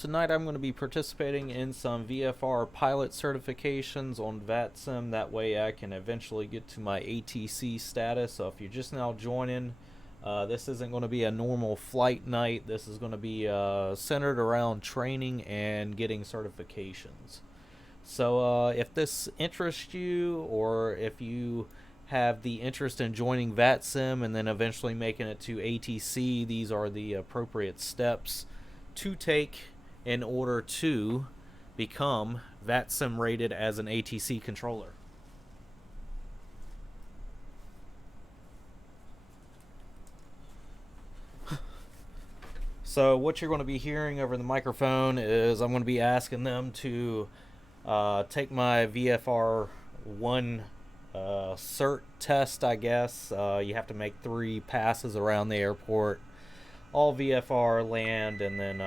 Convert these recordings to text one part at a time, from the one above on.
Tonight I'm going to be participating in some VFR pilot certifications on VATSIM. That way I can eventually get to my ATC status. So if you're just now joining, this isn't going to be a normal flight night. This is going to be centered around training and getting certifications. So if this interests you, or if you have the interest in joining VATSIM and then eventually making it to ATC, these are the appropriate steps to take in order to become VATSIM rated as an ATC controller. So what you're going to be hearing over the microphone is I'm going to be asking them to take my VFR 1 cert test, I guess. You have to make 3 passes around the airport, all VFR land, and then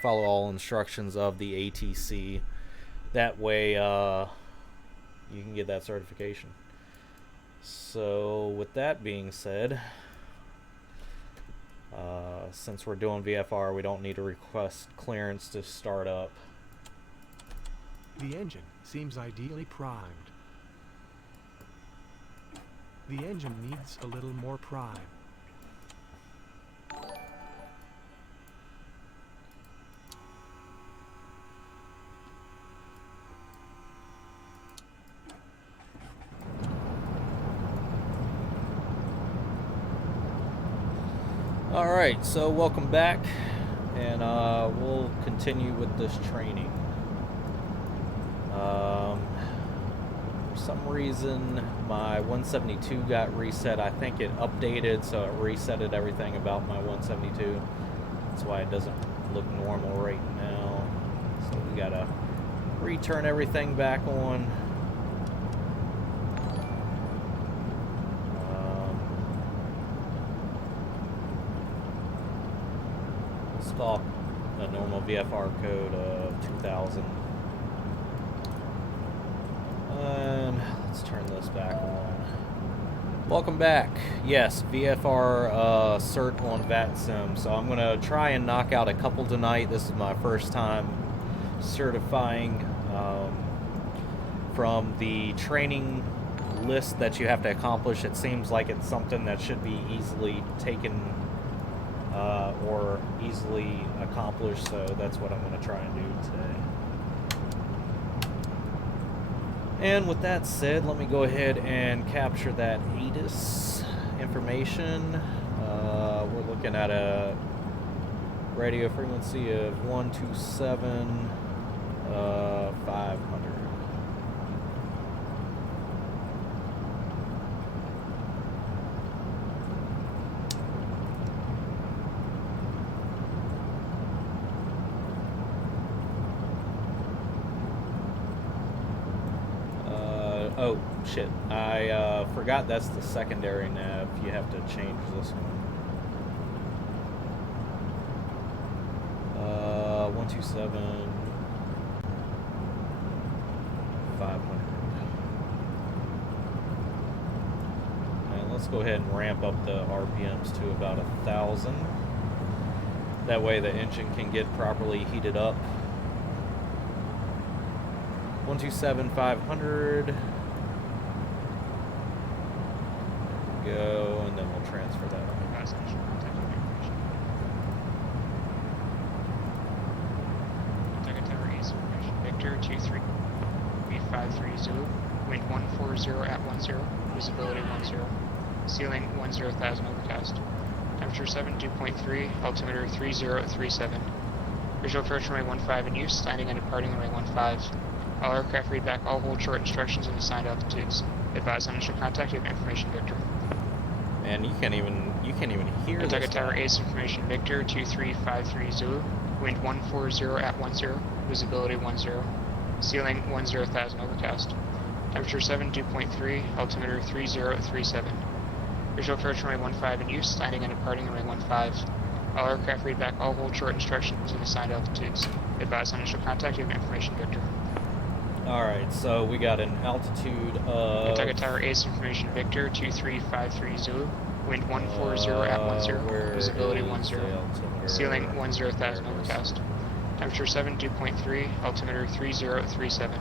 follow all instructions of the ATC. That way you can get that certification. So with that being said, since we're doing VFR, we don't need to request clearance to start up. The engine seems ideally primed. The engine needs a little more prime. Alright, so welcome back, and we'll continue with this training. For some reason my 172 got reset. I think it updated, so it resetted everything about my 172. That's why it doesn't look normal right now. So we gotta return everything back on. Install a normal VFR code of 2000. And let's turn this back on. Welcome back. Yes, VFR cert on VATSIM. So I'm going to try and knock out a couple tonight. This is my first time certifying. From the training list that you have to accomplish, it seems like it's something that should be easily taken or easily accomplished. So that's what I'm going to try and do today. And with that said, let me go ahead and capture that ATIS information. We're looking at a radio frequency of 127 500. Oh, shit. I forgot that's the secondary nav. You have to change this one. 127 500. And let's go ahead and ramp up the RPMs to about 1,000. That way the engine can get properly heated up. 127 500. Go, and then we'll transfer that on. Victor 23 V53 Zulu, wind 140 at 10, visibility 10, ceiling 10,000 overcast, temperature 72.3, altimeter 3037, visual approach runway 15 in use, landing and departing runway 15. All aircraft read back all hold short instructions and assigned altitudes. Advise on initial contact with information Victor. And you can't even hear this. Nantucket Tower Ace information Victor 2353 Zulu, wind 140 at 10, visibility 10, ceiling 10,000 overcast, temperature 72.3, altimeter 3037, visual approach runway 15 in use, landing and departing runway 15. All aircraft read back all hold short instructions and assigned altitudes. Advise on initial contact with information Victor. Alright, so we got an altitude of... Nantucket Tower Ace information Victor 2353 Zulu, wind 140 at 10, visibility 10, ceiling 10,000 overcast, Temperature 7, dew point 3, altimeter 3037.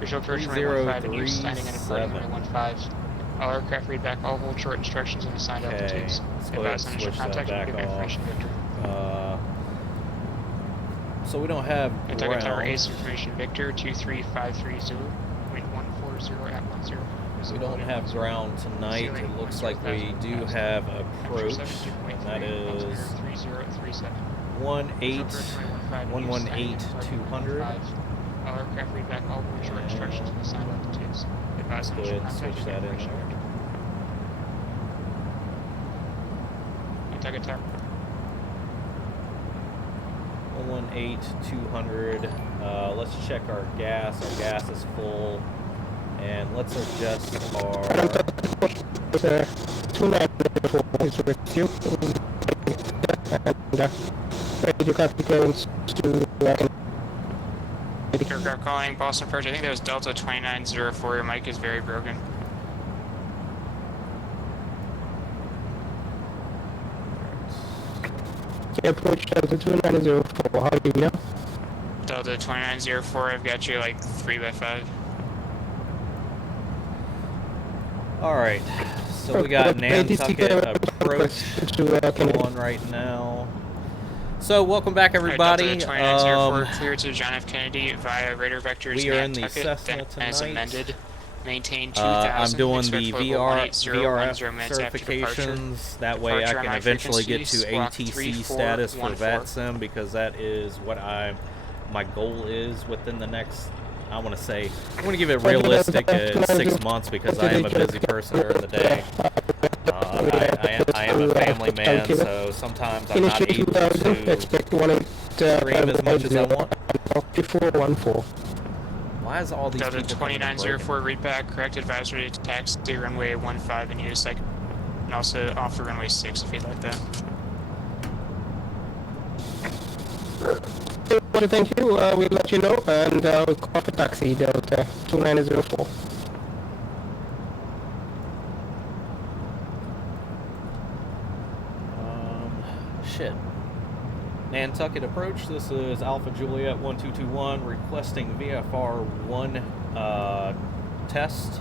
Visual approach runway 15 in use, landing and departing runway 15. All aircraft read back all hold short instructions and assigned altitudes. Advise on initial contact and give information Victor. So we don't have Nantucket Tower ground. Ace information Victor 2353 Zulu, wind 140 at 10. We don't have ground tonight. It looks like we do have approach, and that is 118,200. All aircraft read back all hold short instructions and assigned altitudes. Advise on initial contact and give information Victor. Nantucket Tower. 118,200. Let's check our gas. Our gas is full, and let's adjust our. 2904 is with you. And radio copy goes to. Aircraft calling Boston Approach. I think that was Delta 2904. Your mic is very broken. Approach Delta 2904. How do you know? Delta 2904. I've got you like 3x5. All right. So we got Nantucket approach on right now. So welcome back, everybody. Delta 2904 clear to John F. Kennedy via radar vectors. We are in the Nantucket, Cessna as tonight. amended. Maintain 2000. I'm doing the expect VRF 10 minutes after departure. certifications. That way I Departure on can high eventually get frequency, to squawk ATC 3414. status for VATSIM, because that is what my goal is within the next, I want to say, I'm going to give it realistic at 6 months, because I am a busy person during the day. I am a family man, so sometimes I'm not able to stream as much as I want. 2414. Why is all these Delta people coming in 2904 readback, correct advisory to taxi runway 15 in use, like, and also offer runway 6 if you'd like that. Thank you. We'll let you know, and we'll call for taxi Delta 2904. Shit. Nantucket approach. This is Alpha Juliet 1221 requesting VFR 1 test.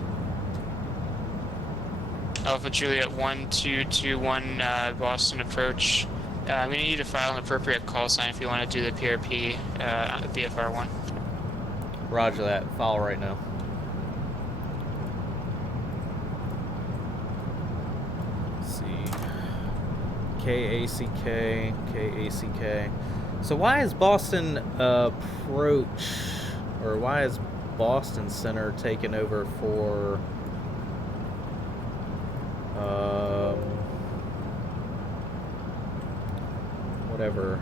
Alpha Juliet 1221 Boston approach. I'm going to need you to file an appropriate call sign if you want to do the PRP VFR 1. Roger that. File right now. Let's see. KACK. So why is Boston approach, or why is Boston Center taken over for whatever?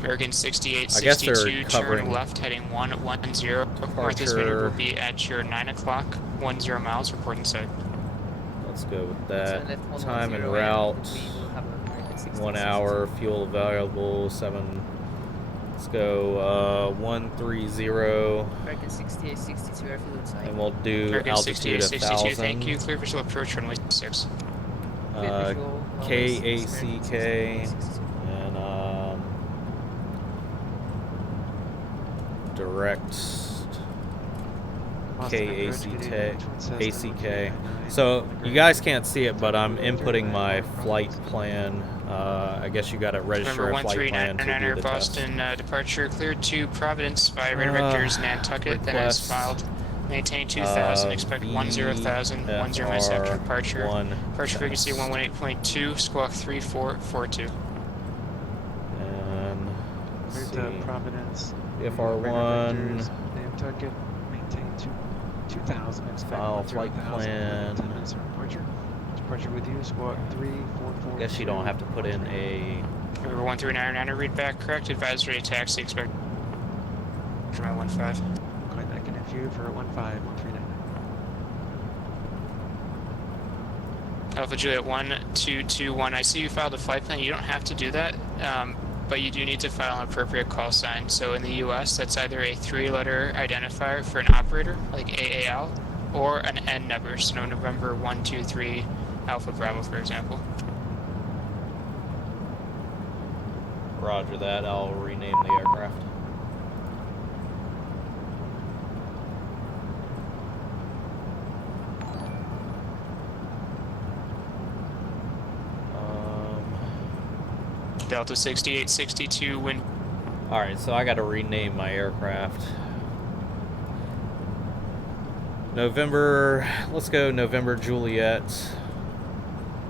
American 6862, I guess they're covering turn left heading 110. Northeast winter will be at your 9 o'clock, 10 miles, reporting site. Let's go with that. Time and route, 1 hour, fuel available, 7. Let's go 130. American 6862 airfield site. And we'll do American altitude 6862, 1,000. thank you. Clear visual approach runway 6. KACK and direct KACK. So you guys can't see it, but I'm inputting my flight plan. I guess you got to register a flight plan to do the Boston test. departure cleared to Providence by radar vectors Nantucket. That is filed. Maintain 2000. Expect 10,000. 10 minutes after departure. Departure frequency 118.2. Squawk 3442. And let's see. Providence. VFR1. Nantucket. Maintain 2000. Expect File 10,000. flight plan. 10 minutes of departure. Departure with you. Squawk 3442. I guess you don't have to put in a. River 1399 read back. Correct advisory taxi. Expect. Try 15. Going back in view for 15139. Alpha Juliet 1221. I see you filed a flight plan. You don't have to do that, but you do need to file an appropriate call sign. So in the U.S., that's either a 3-letter identifier for an operator, like AAL, or an N number, so November 123 Alpha Bravo, for example. Roger that. I'll rename the aircraft. Delta 6862 wind. Alright, so I gotta rename my aircraft. November, let's go November Juliet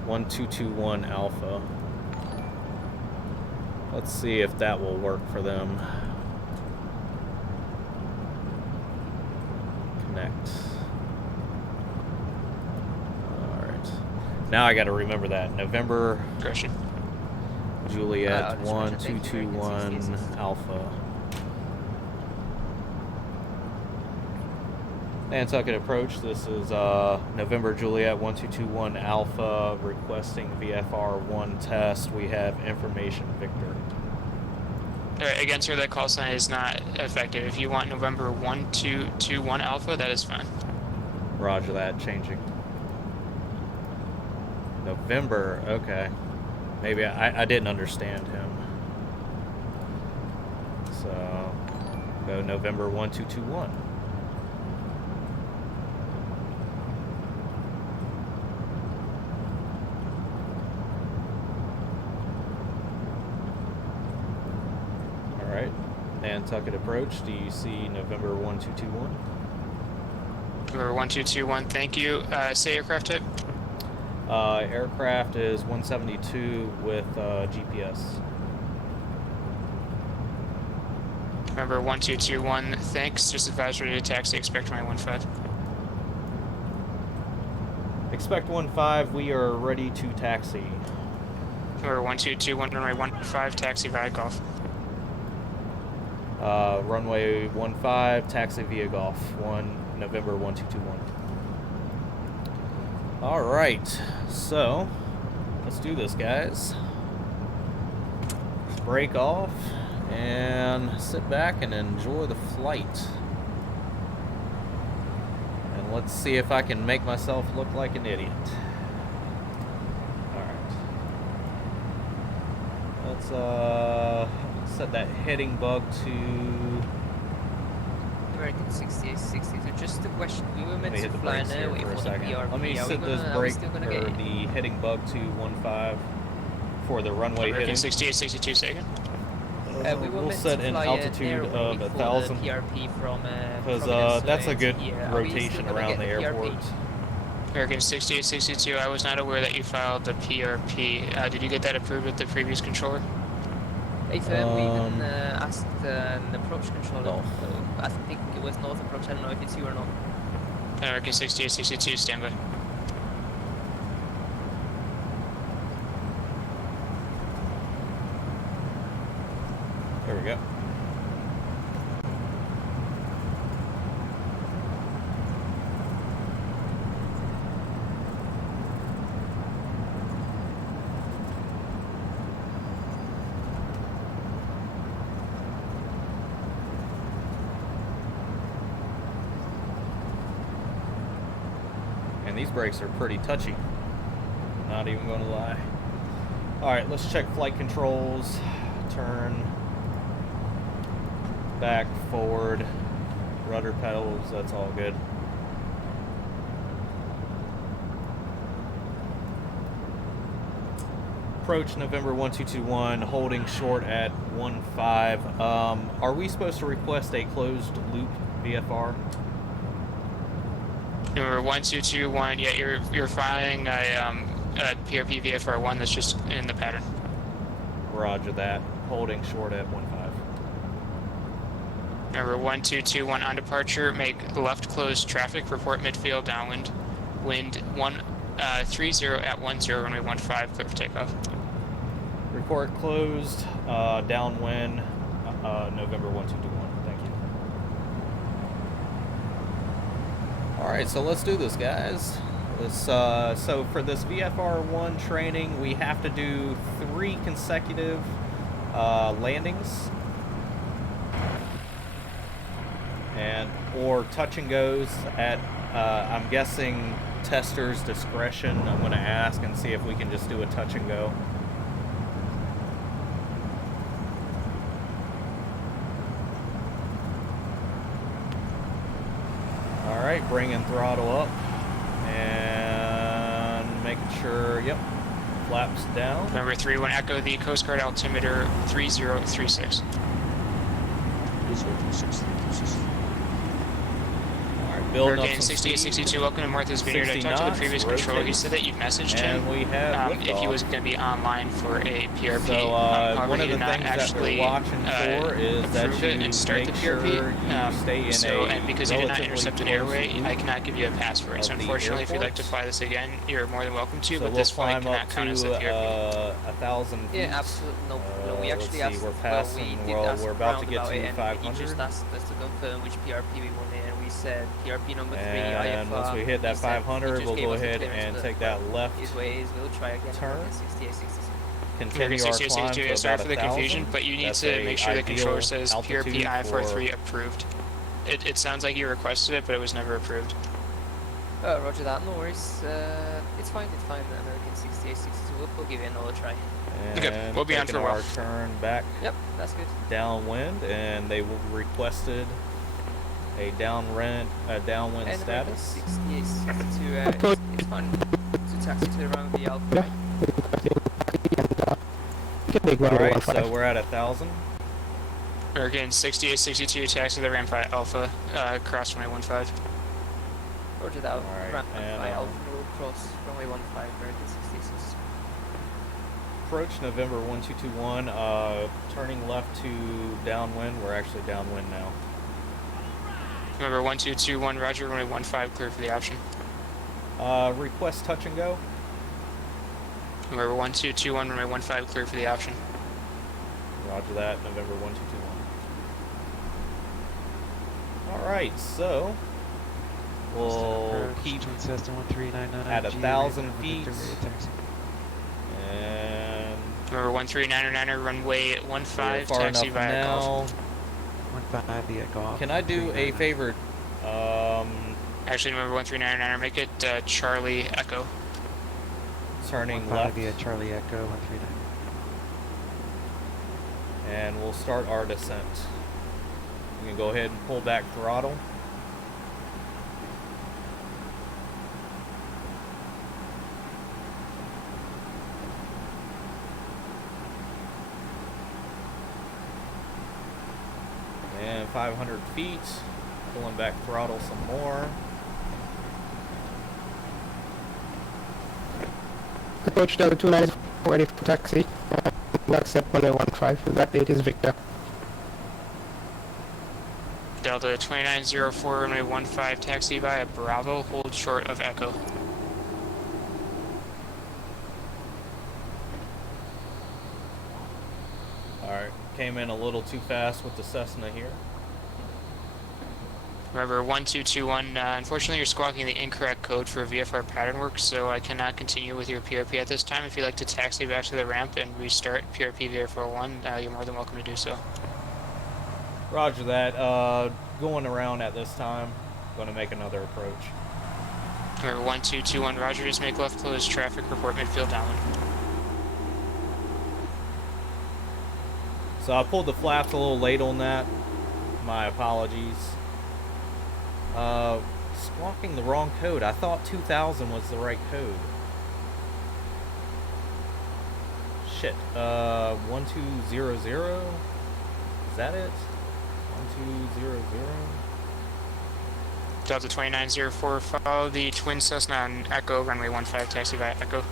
1221 Alpha. Let's see if that will work for them. Connect. Alright. Now I gotta remember that. November Correction. Juliet 1221 Alpha. Nantucket approach. This is November Juliet 1221 Alpha requesting VFR 1 test. We have information Victor. Alright, again, sir, that call sign is not effective. If you want November 1221 Alpha, that is fine. Roger that. Changing. November. Okay. Maybe I didn't understand him. So go November 1221. Alright. Nantucket approach. Do you see November 1221? November 1221, thank you. Say aircraft type. Aircraft is 172 with GPS. Remember 1221, thanks. Just advisory to taxi, expect runway 15. Expect 15, we are ready to taxi. Remember 1221, runway 15, taxi via Golf. Runway 15, taxi via Golf. 1 November 1221. Alright, so let's do this, guys. Break off and sit back and enjoy the flight. And let's see if I can make myself look like an idiot. Alright. Let's set that heading bug to... American 6862. Just a question. We were meant Let me to hit the fly brakes here now for a for the second. PRP. Let me Are we set this gonna- are we brake still gonna or get it? the heading bug to 15 for the runway American heading. 6862 second. We were We'll meant set to an fly altitude narrowly of for the 1,000 PRP from because that's a good here. Are we still rotation gonna around get the PRP? airport. American 6862, I was not aware that you filed the PRP. Did you get that approved with the previous controller? If we even asked an approach controller, No. I think it was North Approach. I don't know if it's you or not. American 6862, standby. There we go. And these brakes are pretty touchy. Not even going to lie. Alright, let's check flight controls. Turn. Back, forward. Rudder pedals, that's all good. Approach November 1221, holding short at 15. Are we supposed to request a closed loop VFR? Number 1221, yeah, you're filing a PRP VFR 1 that's just in the pattern. Roger that. Holding short at 15. Number 1221 on departure, make left close traffic, report midfield downwind, wind 130 at 10, runway 15, clear for takeoff. Report closed, downwind, November 1221. Thank you. Alright, so let's do this, guys. So for this VFR1 training, we have to do 3 consecutive landings. Or touch and goes at, I'm guessing, tester's discretion. I'm going to ask and see if we can just do a touch and go. right, bringing throttle up and making sure, yep, flaps down. Number 31 Echo, the Coast Guard altimeter 3036. Alright, building up Hurricane some 6862, speed. welcome to Martha's Vineyard. I 60 talked to the knots, previous controller. He rotate. said that you messaged him And we have if he liftoff. was going to be online for a PRP. So However, one he of the did not things that actually we're watching for is that approve you it and start the make PRP. sure you stay in And because you did not relatively intercept an close airway, loop I cannot give you a pass for it. So of the unfortunately, if you'd like to airports. fly this again, you're more than welcome to, So but we'll this flight climb up cannot count as a PRP. to 1,000 feet. Yeah, absolutely. No, we let's actually see, asked. we're Well, passing. we did Well, ask we're about to around get about to it, and 500. He just asked us to confirm which PRP we wanted, and we said PRP number 3. And once we hit that He said he 500, just we'll gave go us the ahead clearance and to take that left his ways. We'll try again. turn. 68, 66. Continue our climb to Sorry about for the 1,000. confusion, but you need That's to a make sure the controller ideal says altitude PRP I43 for- approved. It sounds like you requested it, but it was never approved. Roger that. No worries. It's fine. It's fine. American 68, 62. We'll give it another try. Okay, And we'll be on taking for a while. our turn back Yep, that's good. downwind, and they requested a downwind And American status. 68, 62. It's fine to taxi to around the Alpha. Yeah. You can take All right, 115. so we're at 1,000. American 6862, taxi to the ramp 5 Alpha, cross runway 15. Roger that. Alright, Ramp and, by Alpha will cross runway 15, American 66. Approach November 1221. Turning left to downwind. We're actually downwind now. Remember 1221, roger, runway 15, clear for the option. Request touch and go. Remember 1221, runway 15, clear for the option. Roger that. November 1221. All right, so we'll keep Cessna 1399 at 1,000 feet. Taxi. And Remember 1399er, runway 15, we're far taxi enough via golf. now. 15 via golf. Can I do a 1399. favor? Actually, remember 1399er, make it Charlie Echo. Turning 15 left, via Charlie Echo 139. and we'll start our descent. You can go ahead and pull back throttle. And 500 feet, pulling back throttle some more. Approach Delta 294 ready for taxi. Accept 115. That date is Victor. Delta 2904, runway 15, taxi via Bravo, hold short of Echo. Alright, came in a little too fast with the Cessna here. Remember 1221, unfortunately you're squawking the incorrect code for VFR pattern work, so I cannot continue with your PRP at this time. If you'd like to taxi back to the ramp and restart PRP VFR 1, you're more than welcome to do so. Roger that. Going around at this time. Going to make another approach. Remember 1221, roger, just make left close traffic, report midfield downwind. So I pulled the flaps a little late on that. My apologies. Squawking the wrong code. I thought 2000 was the right code. Shit. 1200? Is that it? 1200? Delta 2904, follow the twin Cessna on Echo, runway 15, taxi via Echo.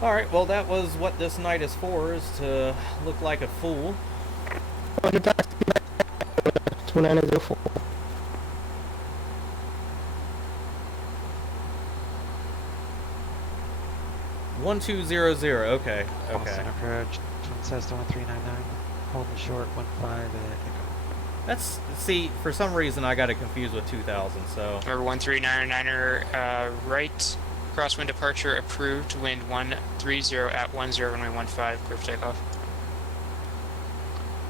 Alright, well that was what this night is for, is to look like a fool. On the taxi 2904. 1200, okay, okay. Boston approach, Twin Cessna 1399, holding short 15 at Echo. That's, see, for some reason I got it confused with 2000, so. Remember 1399er, right, crosswind departure approved, wind 130 at 10, runway 15, clear for takeoff.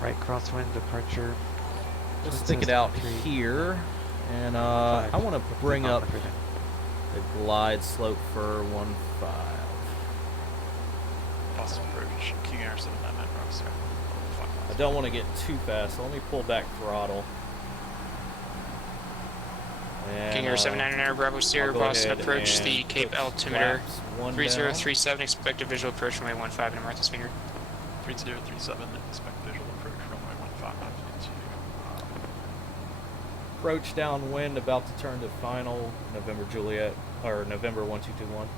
Right crosswind departure. Just Twin stick it Cessna out 13, here, and 15, I want to bring up 139. the glide slope for 15. Boston approach, King Air 799 Rockstar. I don't want to get too fast, so let me pull back throttle. And, King Air 799 Bravo Sierra, I'll go Boston ahead approach the and Cape put altimeter flaps 1 down. 3037, expect a visual approach runway 15 in Martha's Vineyard. 3037, expect visual approach runway 15 into Approach downwind, about to turn to final. November Juliet, or November 1221.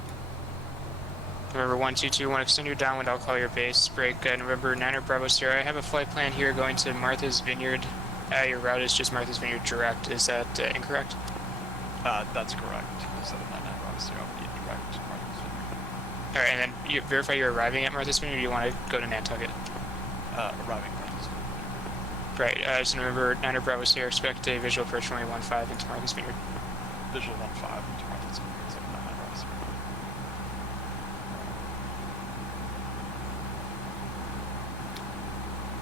November 1221, extend your downwind, I'll call your base. Break November 9er Bravo Sierra. I have a flight plan here going to Martha's Vineyard. Your route is just Martha's Vineyard direct. Is that incorrect? that's correct. 799 Bravo Sierra will be direct to Martha's Vineyard. Alright, and then you verify you're arriving at Martha's Vineyard, or do you want to go to Nantucket? Arriving Martha's Vineyard. Right, so November 9er Bravo Sierra, expect a visual approach runway 15 into Martha's Vineyard. Visual 15 into Martha's Vineyard, 799 Bravo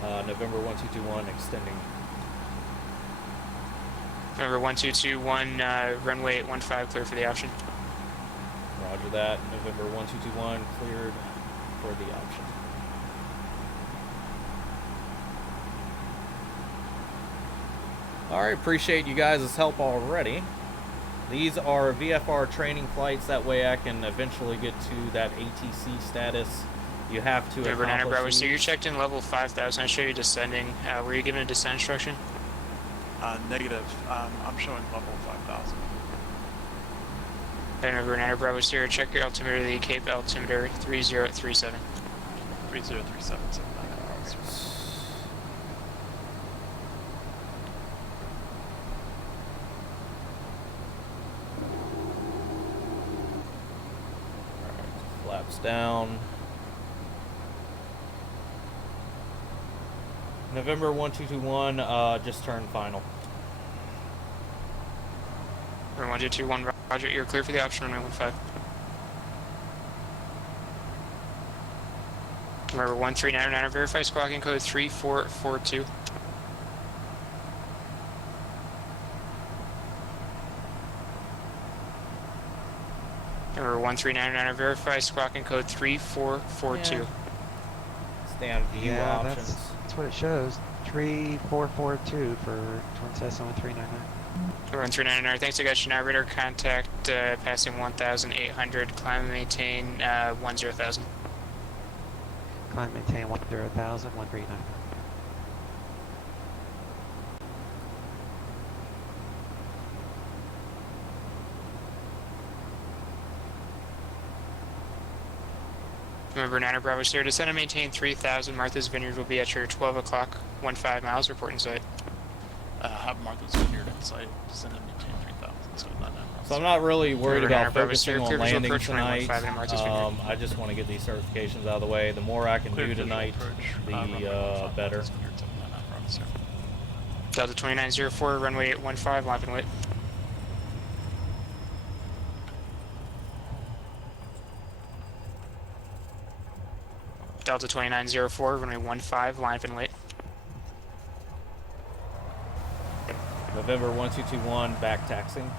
Sierra. November 1221, extending. November 1221, runway 15, clear for the option. Roger that. November 1221, cleared for the option. Alright, appreciate you guys' help already. These are VFR training flights, that way I can eventually get to that ATC status. You have to November 9er Bravo, so these. you checked in level 5000, I show you descending. Were you given a descent instruction? Negative. I'm showing level 5000. November 9er Bravo Sierra, check your altimeter, the Cape altimeter 3037. 3037, 799 Bravo Sierra. Flaps down. November 1221, just turned final. November 1221, roger, you're clear for the option runway 15. November 1399, verify squawking code 3442. November 1399, verify squawking code 3442. Yeah. Stand view Yeah, options. that's what it shows. 3442 for Twin Cessna 1399. November 1399, thanks, I got your now radar contact, passing 1800, climb and maintain 10,000. Climb maintain 10,000, 1399. November 9er Bravo Sierra, descend and maintain 3000. Martha's Vineyard will be at your 12 o'clock, 15 miles, reporting site. Have Martha's Vineyard in sight, descend and maintain 3000, 799 Bravo So I'm not really worried November 9er about Bravo focusing Sierra, on clear visual landing approach runway tonight. 15 in Martha's Vineyard. I just want to get these certifications out of the way. The more I can Clear do visual tonight, approach, the runway 15, better. Martha's Vineyard, 799 Bravo Sierra. Delta 2904, runway 15, line and wait. Delta 2904, runway 15, line and wait. November 1221, back taxing.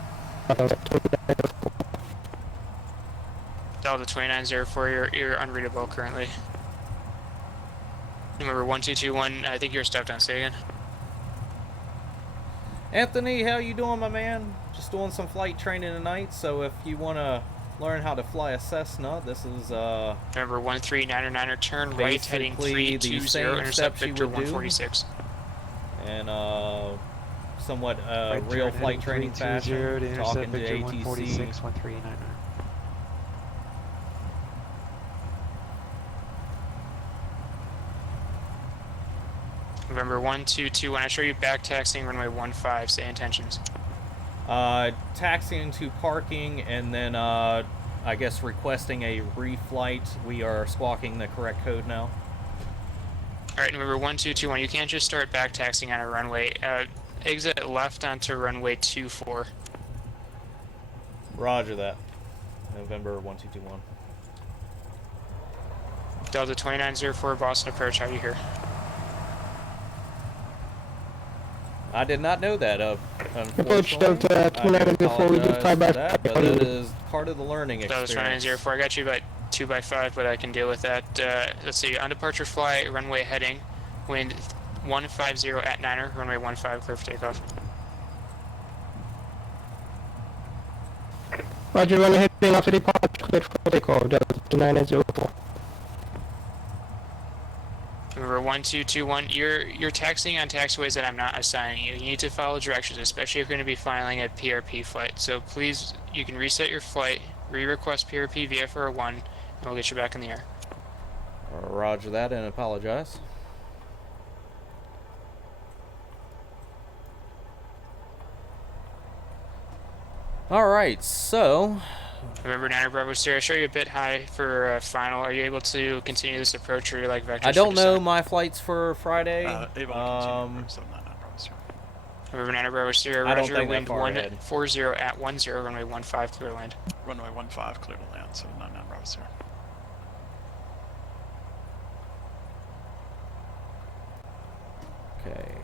Delta 2904, you're unreadable currently. Number 1221, I think you're stuck on, say again. Anthony, how you doing, my man? Just doing some flight training tonight, so if you want to learn how to fly a Cessna, this is Number 1399er, turn right, heading basically the 320, same intercept steps you Victor would do. 146. and somewhat Right real turn flight heading training 320 fashion, to talking intercept to Victor ATC. 146, 1399. November 1221, I show you back taxiing runway 15, say intentions. Taxiing to parking, and then I guess requesting a reflight. We are squawking the correct code now. Alright, November 1221, you can't just start back taxiing on a runway. Exit left onto runway 24. Roger that. November 1221. Delta 2904, Boston approach, how are you here? I did not know that, Approach unfortunately. Delta I do 29 before we apologize fly for back. that, but it is part of the learning Delta experience. 2904, I got you by 2x5, but I can deal with that. Let's see, on departure fly, runway heading, wind 150 at 9er, runway 15, clear for takeoff. Roger, when you're heading off to departure, cleared for takeoff, Delta 2904. Remember 1221, you're taxiing on taxiways that I'm not assigning you. You need to follow directions, especially if you're going to be filing a PRP flight. So please, you can reset your flight, re-request PRP VFR 1, and we'll get you back in the air. Roger that and apologize. Alright, so Remember 9 Bravo Sierra, I show you a bit high for final. Are you able to continue this approach, or like vectors? I don't know my flights for Friday. Able to continue for 799 Bravo Sierra. Remember 9 Bravo Sierra, I don't Roger, think that wind far ahead. 140 at 10, runway 15, clear land. Runway 15, clear to land, 799 Bravo Sierra. Okay.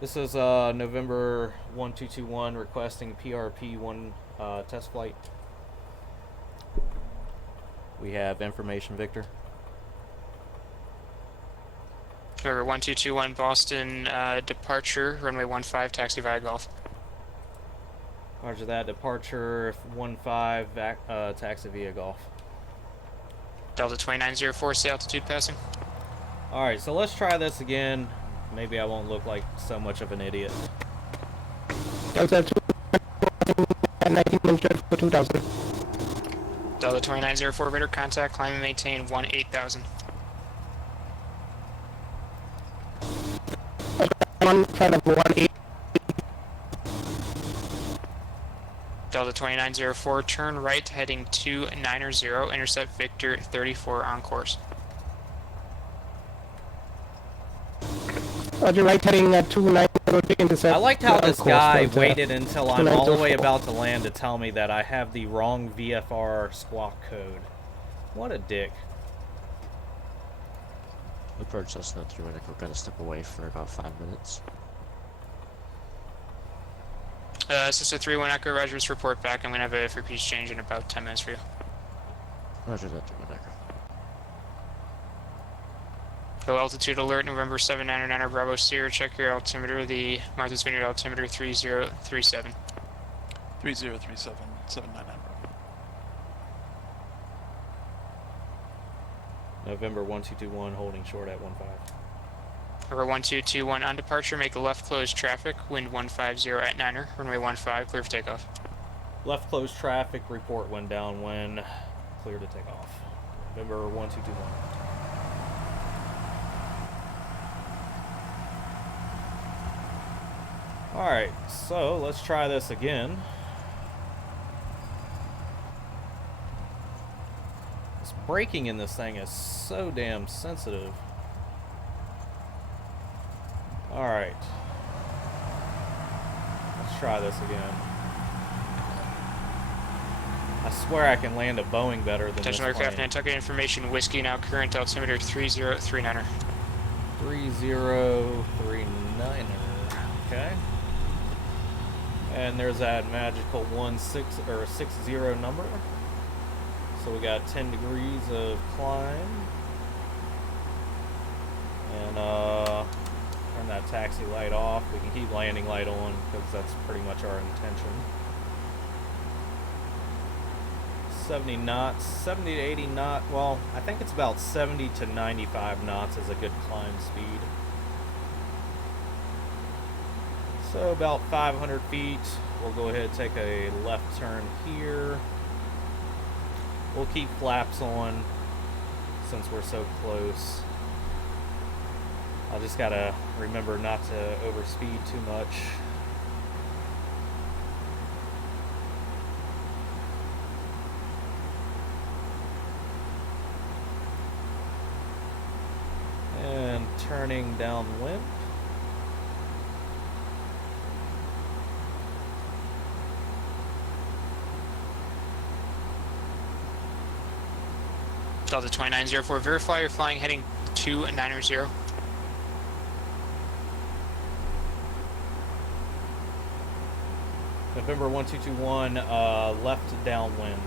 This is November 1221 requesting PRP-1 test flight. We have information, Victor. Remember 1221 Boston departure, runway 15, taxi via Golf. Roger that, departure 15, taxi via Golf. Delta 2904, say altitude passing. Alright, so let's try this again. Maybe I won't look like so much of an idiot. Delta 1900 for 2000. Delta 2904, radar contact, climb and maintain 8000. 18. Delta 2904, turn right heading 290, intercept Victor 34 on course. Roger, right heading at 290, intercept. I liked how this guy Delta waited until I'm all the way 2904. about to land to tell me that I have the wrong VFR squawk code. What a dick. Approach Cessna 3 Winnick, we're gonna step away for about 5 minutes. Cessna 31 Echo, Roger, just report back. I'm gonna have a repeat change in about 10 minutes for you. Roger that, 3 Winnick. Low altitude alert, November 799 Bravo Sierra, check your altimeter, the Martha's Vineyard altimeter 3037. 3037, 799 Bravo. November 1221, holding short at 15. Number 1221 on departure, make a left close traffic, wind 150 at 9er, runway 15, clear for takeoff. Left close traffic, report when downwind, clear to take off. November 1221. Alright, so let's try this again. This braking in this thing is so damn sensitive. Alright. Let's try this again. I swear I can land a Boeing better than Attention this aircraft, plane. Nantucket information, whiskey now current altimeter 3039er. 3039er. Okay. And there's that magical 60 number. So we got 10 degrees of climb. And turn that taxi light off. We can keep landing light on because that's pretty much our intention. 70 knots, 70 to 80 knots. Well, I think it's about 70 to 95 knots is a good climb speed. So about 500 feet, we'll go ahead and take a left turn here. We'll keep flaps on since we're so close. I just gotta remember not to overspeed too much. And turning downwind. Delta 2904, verify you're flying heading 290. November 1221, left downwind.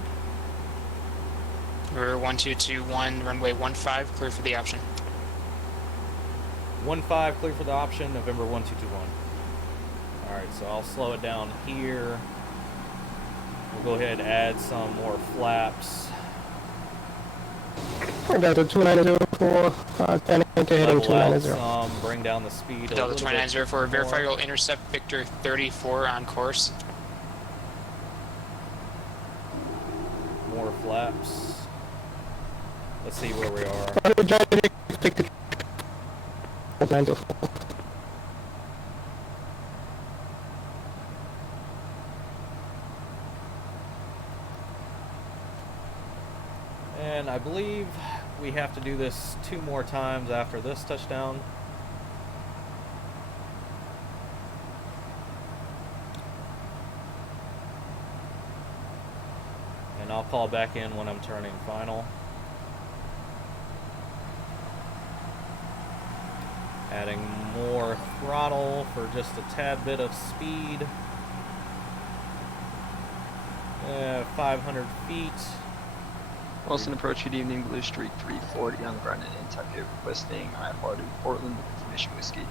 We're 1221, runway 15, clear for the option. 15, clear for the option, November 1221. Alright, so I'll slow it down here. We'll go ahead and add some more flaps. Delta 2904, turning into heading Level out 290. some, bring down the speed a Delta little 2904, bit verify more. you'll intercept Victor 34 on course. More flaps. Let's see where we are. And I believe we have to do this 2 more times after this touchdown. And I'll call back in when I'm turning final. Adding more throttle for just a tad bit of speed. 500 feet. Wilson approach, good evening, Blue Streak 340 on the ground in Nantucket, requesting IFR to Portland with information whiskey.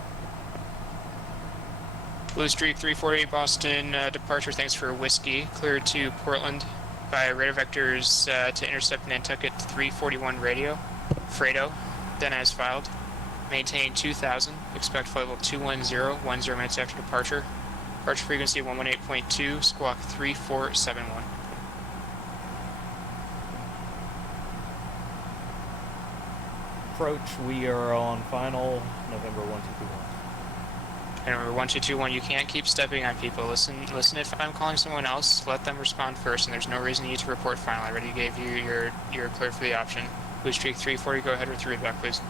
Blue Streak 340 Boston, departure, thanks for whiskey. Clear to Portland by radar vectors to intercept Nantucket 341 radio. Fredo, then as filed. Maintain 2000, expect flight level 210, 10 minutes after departure. Departure frequency 118.2, squawk 3471. Approach, we are on final, November 1221. And remember, 1221, you can't keep stepping on people. Listen, if I'm calling someone else, let them respond first, and there's no reason you need to report final. I already gave you your clear for the option. Blue Streak 340, go ahead with the readback, please.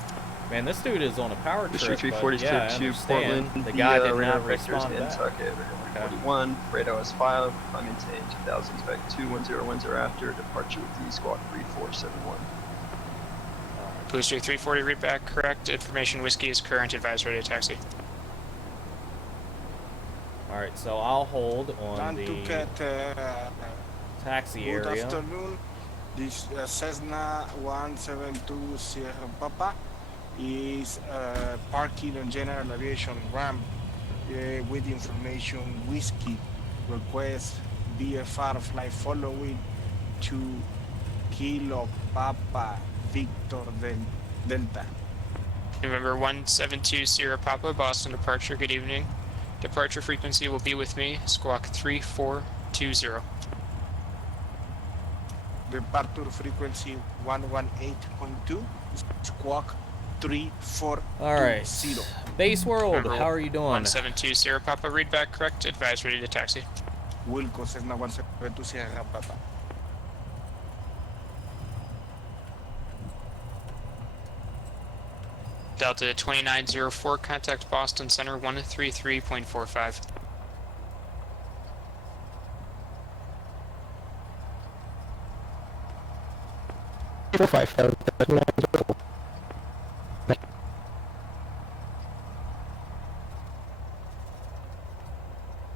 Man, this dude is on a power Blue trip, Streak but 340 yeah, I to understand. Portland The guy did radar not vectors respond in back. Nantucket, radar 141, Fredo is filed, I maintain 2000, expect 21010 after, departure with the squawk 3471. Blue Streak 340, readback, correct. Information whiskey is current, advise radio taxi. Alright, so I'll hold on Nantucket, the taxi good area. afternoon. This Cessna 172 Sierra Papa is parking on General Aviation ramp with information whiskey. Request VFR flight following to Kilo Papa Victor Delta. November 172 Sierra Papa, Boston departure, good evening. Departure frequency will be with me, squawk 3420. Departure frequency 118.2, squawk 3420. Alright, Base World, November how are you doing? 172 Sierra Papa, readback, correct. Advise ready to taxi. Wilco Cessna 172 Sierra Papa. Delta 2904, contact Boston Center 133.45.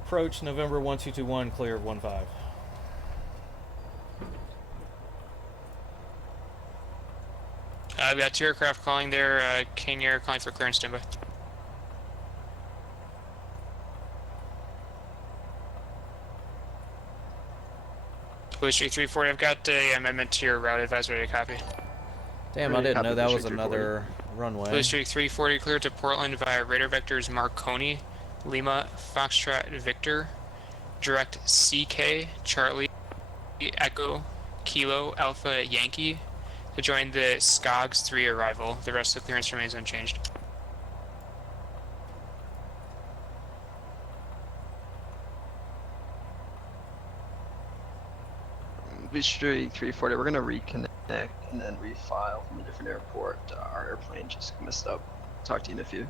Approach November 1221, clear of 15. I've got 2 aircraft calling there, King Air calling for clearance, standby. Blue Streak 340, I've got a amendment to your route, advise ready to copy. Damn, I didn't know that was another runway. Blue Streak 340 cleared to Portland via radar vectors Marconi, Lima, Foxtrot, Victor, direct CK, Charlie, Echo, Kilo, Alpha, Yankee, to join the SCOGS 3 arrival. The rest of the clearance remains unchanged. Blue Streak 340, we're gonna reconnect and then refile from a different airport. Our airplane just messed up. Talk to you in a few.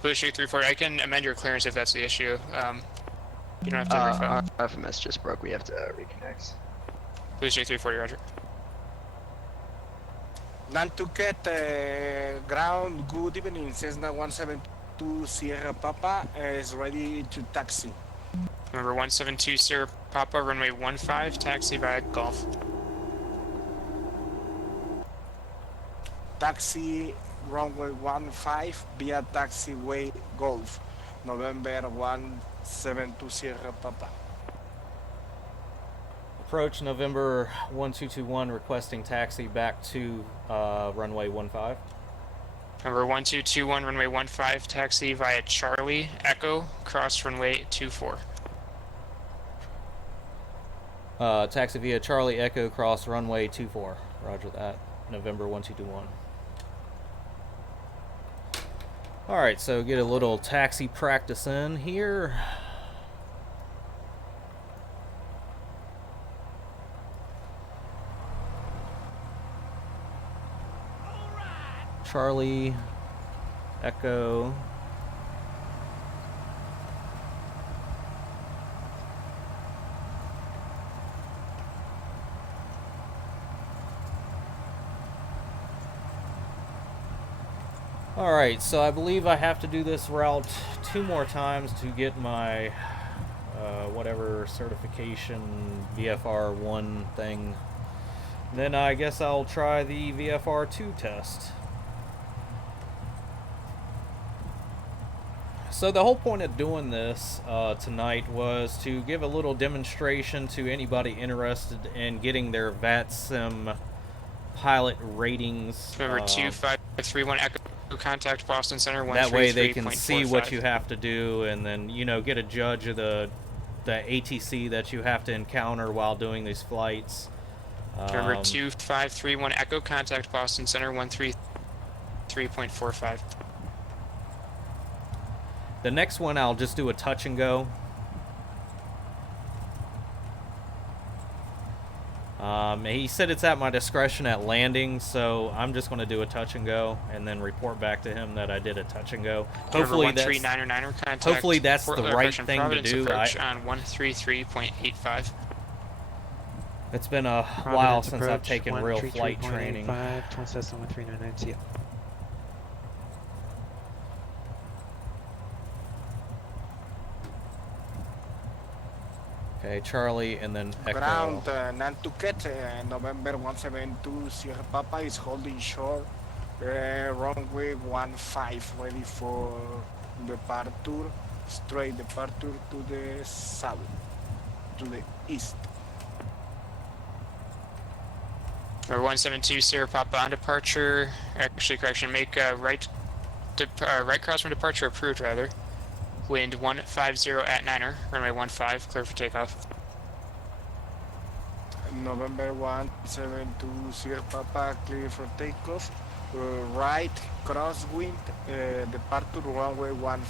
Blue Streak 340, I can amend your clearance if that's the issue. You don't have to refile. Our FMS just broke, we have to reconnect. Blue Streak 340, roger. Nantucket ground, good evening. Cessna 172 Sierra Papa is ready to taxi. Number 172 Sierra Papa, runway 15, taxi via Golf. Taxi runway 15 via taxiway Golf. November 172 Sierra Papa. Approach November 1221 requesting taxi back to runway 15. Number 1221, runway 15, taxi via Charlie, Echo, cross runway 24. Taxi via Charlie Echo cross runway 24. Roger that. November 1221. Alright, so get a little taxi practice in here. Charlie Echo. Alright, so I believe I have to do this route 2 more times to get my whatever certification VFR 1 thing. Then I guess I'll try the VFR 2 test. So the whole point of doing this tonight was to give a little demonstration to anybody interested in getting their VATSIM pilot ratings. Number 2531 Echo, contact Boston Center 133.45. That way they can see what you have to do and then, you know, get a judge of the ATC that you have to encounter while doing these flights. Number 2531 Echo, contact Boston Center 133.45. The next one I'll just do a touch and go. He said it's at my discretion at landing, so I'm just going to do a touch and go and then report back to him that I did a touch and go. Hopefully that's the right thing to do. On 133.85. It's been a while since I've taken real flight training. Cessna 1399, see ya. Okay, Charlie, and then Echo. Ground Nantucket, November 172 Sierra Papa is holding short, runway 15, ready for departure, straight departure to the south, to the east. Number 172 Sierra Papa on departure, actually correction, make right cross from departure approved rather. Wind 150 at 9er, runway 15, clear for takeoff. November 172 Sierra Papa, clear for takeoff. Right crosswind, departure runway 15.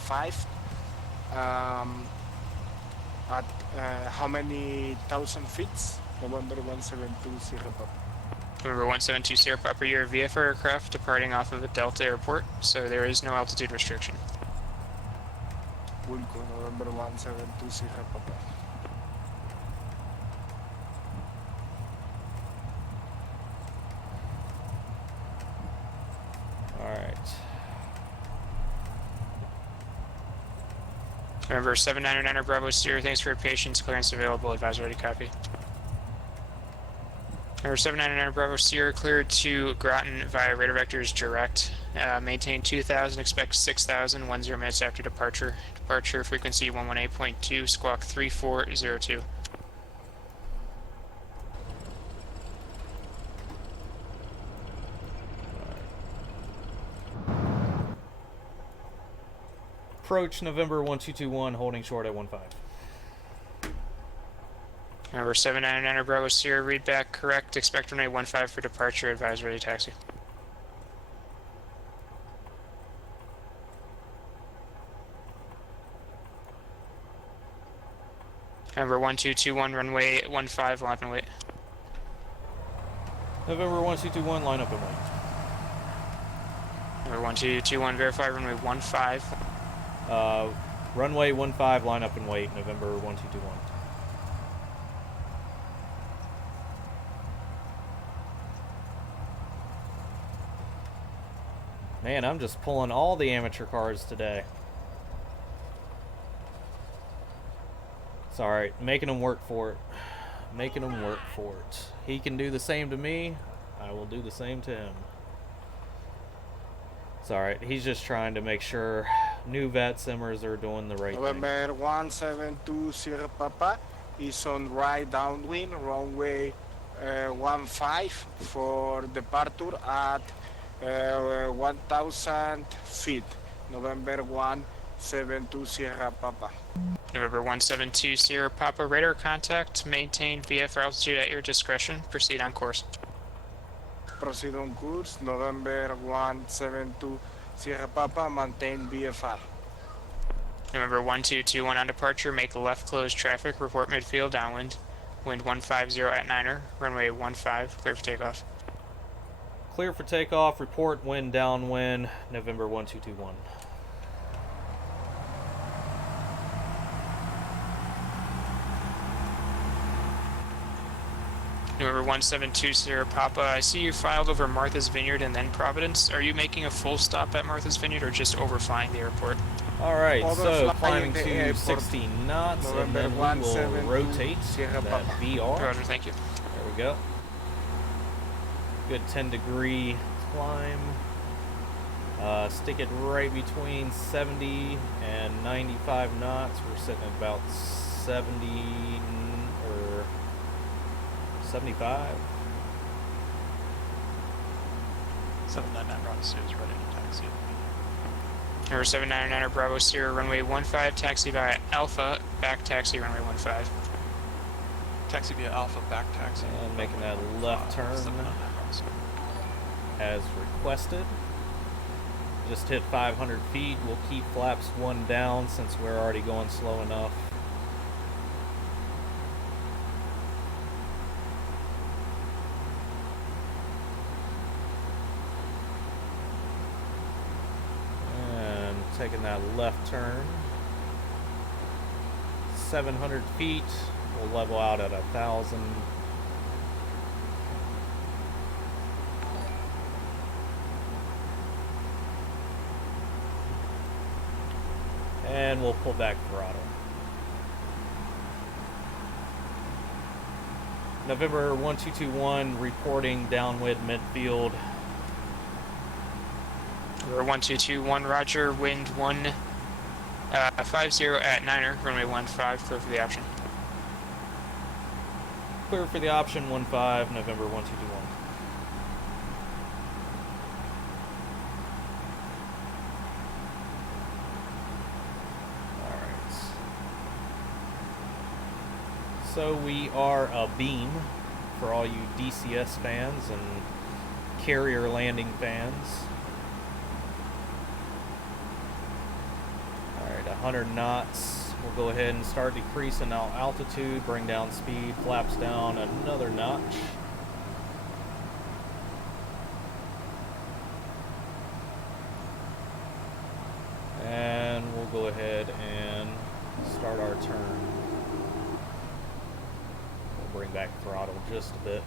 At how many thousand feet? November 172 Sierra Papa. Number 172 Sierra Papa, your VFR aircraft departing off of the Delta Airport, so there is no altitude restriction. Wilco, November 172 Sierra Papa. Alright. Remember 799er Bravo Sierra, thanks for your patience, clearance available, advise ready, copy. Number 799er Bravo Sierra, cleared to Groton via radar vectors direct. Maintain 2000, expect 6000, 10 minutes after departure. Departure frequency 118.2, squawk 3402. Approach November 1221, holding short at 15. Number 799er Bravo Sierra, read back correct, expect runway 15 for departure, advise ready taxi. Number 1221, runway 15, line up and wait. November 1221, line up and wait. Number 1221, verify runway 15. Runway 15, line up and wait, November 1221. Man, I'm just pulling all the amateur cards today. It's alright, making him work for it. Making him work for it. He can do the same to me, I will do the same to him. It's alright, he's just trying to make sure new VATSIMers are doing the right thing. November 1720 Papa is on right downwind, runway 15 for departure at 1,000 feet. November 1720 Papa. November 172 Sierra Papa, radar contact, maintain VFR altitude at your discretion, proceed on course. Proceed on course, November 172 Sierra Papa, maintain VFR. November 1221 on departure, make left close traffic, report midfield downwind, wind 150 at 9er, runway 15, clear for takeoff. Clear for takeoff, report wind downwind, November 1221. November 172 Sierra Papa, I see you filed over Martha's Vineyard and then Providence. Are you making a full stop at Martha's Vineyard or just overflying the airport? Alright, so Overflying climbing the to airport. 60 knots, and November then we will 172 rotate Sierra that Papa. VR. Roger, thank you. There we go. Good 10-degree climb. Stick it right between 70 and 95 knots. We're sitting at about 70 or 75. 799 Bravo Sierra is ready to taxi. Number 799 Bravo Sierra, runway 15, taxi via Alpha, back taxi runway 15. Taxi via Alpha, back taxi. And making that left turn as requested. Just hit 500 feet. We'll keep flaps 1 down since we're already going slow enough. And taking that left turn. 700 feet. We'll level out at 1,000. And we'll pull back throttle. November 1221 reporting downwind midfield. Number 1221 Roger, wind 150 at 9er, runway 15, clear for the option. Clear for the option 15, November 1221. So we are a beam for all you DCS fans and carrier landing fans. Alright, 100 knots. We'll go ahead and start decreasing our altitude, bring down speed, flaps down another notch. And we'll go ahead and start our turn. Bring back throttle just a bit.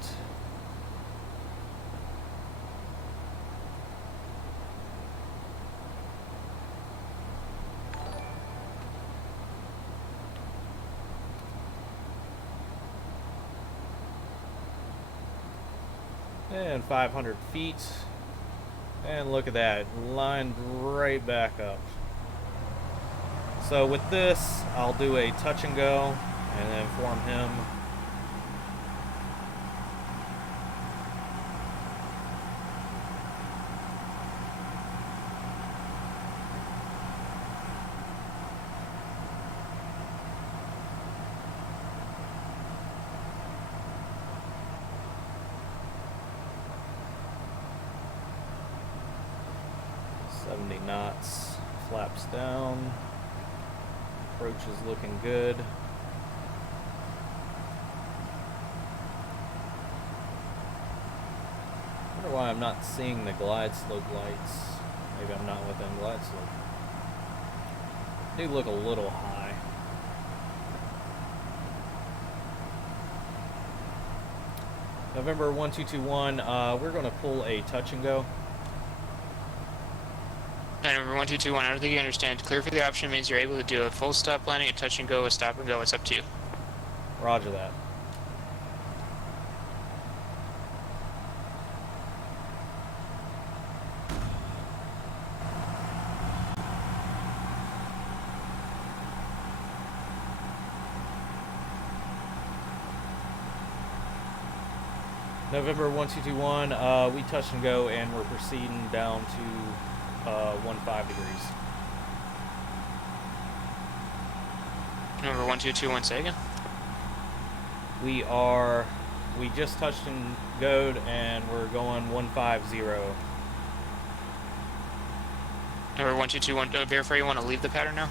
And 500 feet. And look at that, lined right back up. So with this, I'll do a touch and go and then inform him. Knots, flaps down, approach is looking good. I wonder why I'm not seeing the glide slope lights. Maybe I'm not within glide slope. They look a little high. November 1221, we're going to pull a touch and go. November 1221, I don't think you understand. Clear for the option means you're able to do a full stop landing, a touch and go, a stop and go. It's up to you. Roger that. November 1221, we touch and go, and we're proceeding down to 15 degrees. November 1221, say again. We just touched and goed, and we're going 150. November 1221, verify you want to leave the pattern now?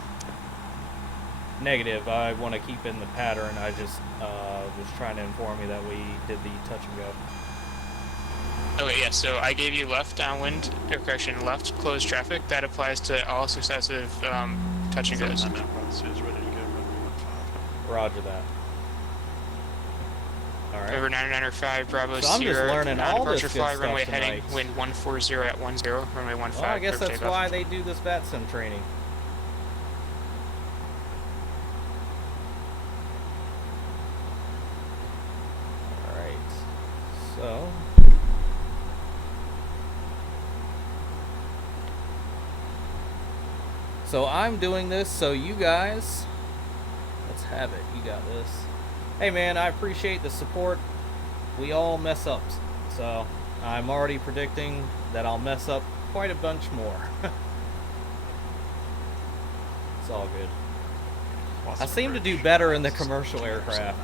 Negative. I want to keep in the pattern. I just was trying to inform you that we did the touch and go. Okay, yeah, so I gave you left downwind, or correction, left closed traffic. That applies to all successive touch and goes. Roger that. Alright. Over 995 Bravo So I'm just Sierra, learning all this departure good fly, stuff runway tonight. heading, wind 140 at 10, runway 15. Well, I guess clear that's takeoff. why they do this VATSIM training. Alright. So I'm doing this so you guys, let's have it. You got this. Hey man, I appreciate the support. We all mess up, so I'm already predicting that I'll mess up quite a bunch more. It's all good. I seem to do better in the commercial aircraft.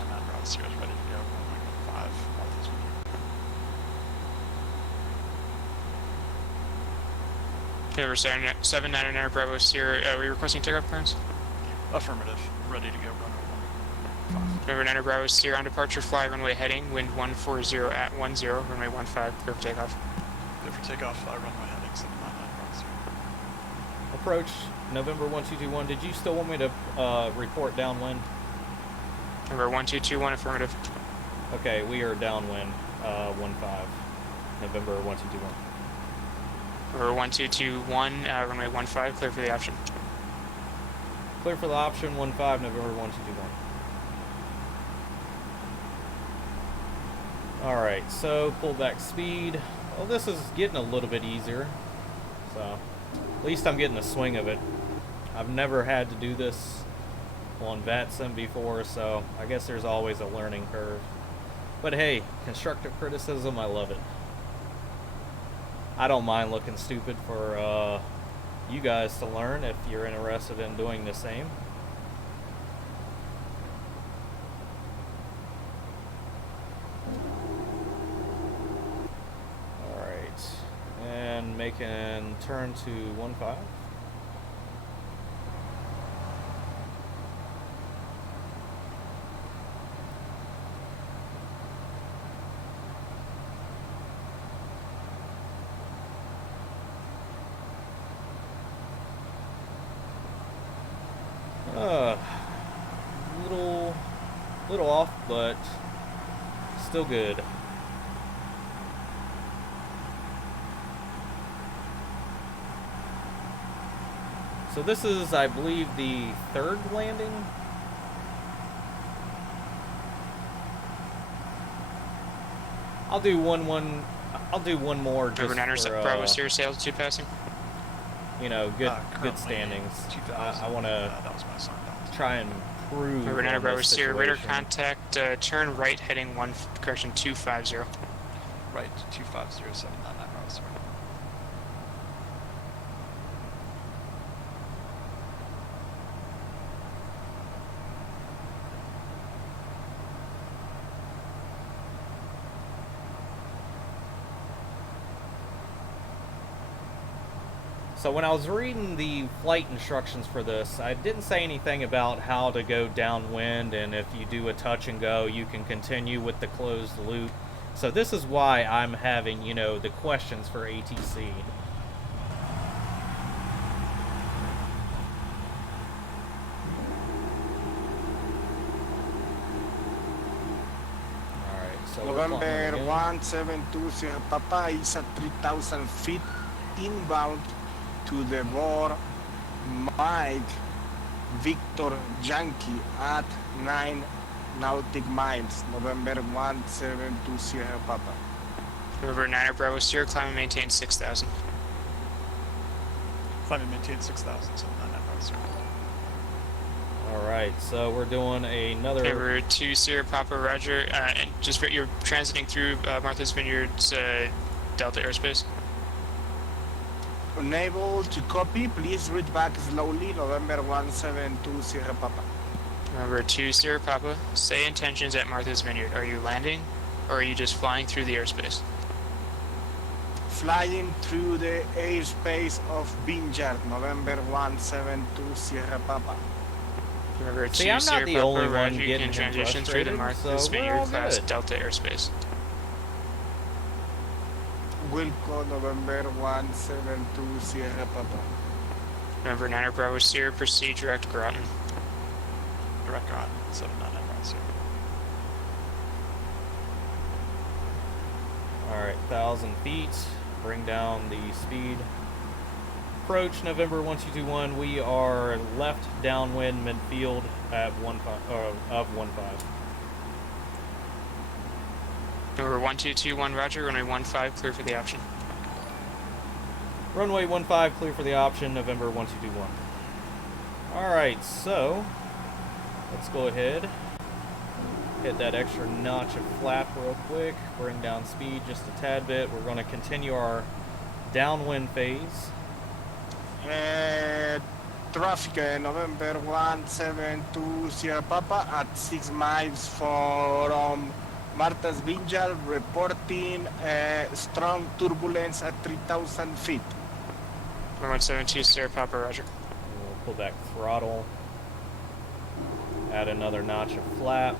November 799 Bravo Sierra, are we requesting takeoff clearance? Affirmative. Ready to go. November 9 Bravo Sierra on departure fly, runway heading, wind 140 at 10, runway 15, clear for takeoff. Clear for takeoff, fly runway heading 799 Bravo. Approach November 1221. Did you still want me to report downwind? November 1221, affirmative. Okay, we are downwind 15. November 1221. November 1221, runway 15, clear for the option. Clear for the option 15, November 1221. Alright, so pullback speed. Well, this is getting a little bit easier. So, at least I'm getting the swing of it. I've never had to do this on VATSIM before, so I guess there's always a learning curve. But hey, constructive criticism, I love it. I don't mind looking stupid for you guys to learn if you're interested in doing the same. Alright, and making turn to 15. Little off, but still good. So this is, I believe, the third landing. I'll do one more just for, Bravo Sierra Sail 2 passing. You know, good standings. I want to try and prove. November 9 Bravo Sierra radar situation. contact. Turn right heading 250. Right, 250, 799 Bravo Sierra. So when I was reading the flight instructions for this, I didn't say anything about how to go downwind, and if you do a touch and go, you can continue with the closed loop. So this is why I'm having, you know, the questions for ATC. Alright, so we're November flying again. 172 Papa is at 3,000 feet inbound to the board Mike Victor Yankee at 9 nautic miles, November 1720 Papa. November 9 Bravo Sierra, climb and maintain 6,000. Climb and maintain 6,000, so 99 Bravo. Alright, so we're doing another... November 2 Sierra Papa, roger. And just you're transiting through Martha's Vineyard's Delta airspace. Unable to copy, please read back slowly, November 172 Sierra Papa. November 2 Sierra Papa, say intentions at Martha's Vineyard. Are you landing, or are you just flying through the airspace? Flying through the airspace of Vineyard, November 172 Sierra Papa. Remember, See, I'm not the only one getting can transition through the Martha's so we're Vineyard all class good. Delta airspace. Wilco, November 172 Sierra Papa. November 9 Bravo Sierra, proceed direct Groton. Direct on 799 Bravo. Alright, 1,000 feet. Bring down the speed. Approach November 1221. We are left downwind midfield at 15. November 1221, roger. Runway 15, clear for the option. Runway 15, clear for the option, November 1221. Alright, so let's go ahead. Hit that extra notch of flap real quick. Bring down speed just a tad bit. We're going to continue our downwind phase. Traffic, November 172 Sierra Papa at 6 miles from Martha's Vineyard, reporting strong turbulence at 3,000 feet. 172 Sierra Papa, roger. We'll pull back throttle. Add another notch of flap.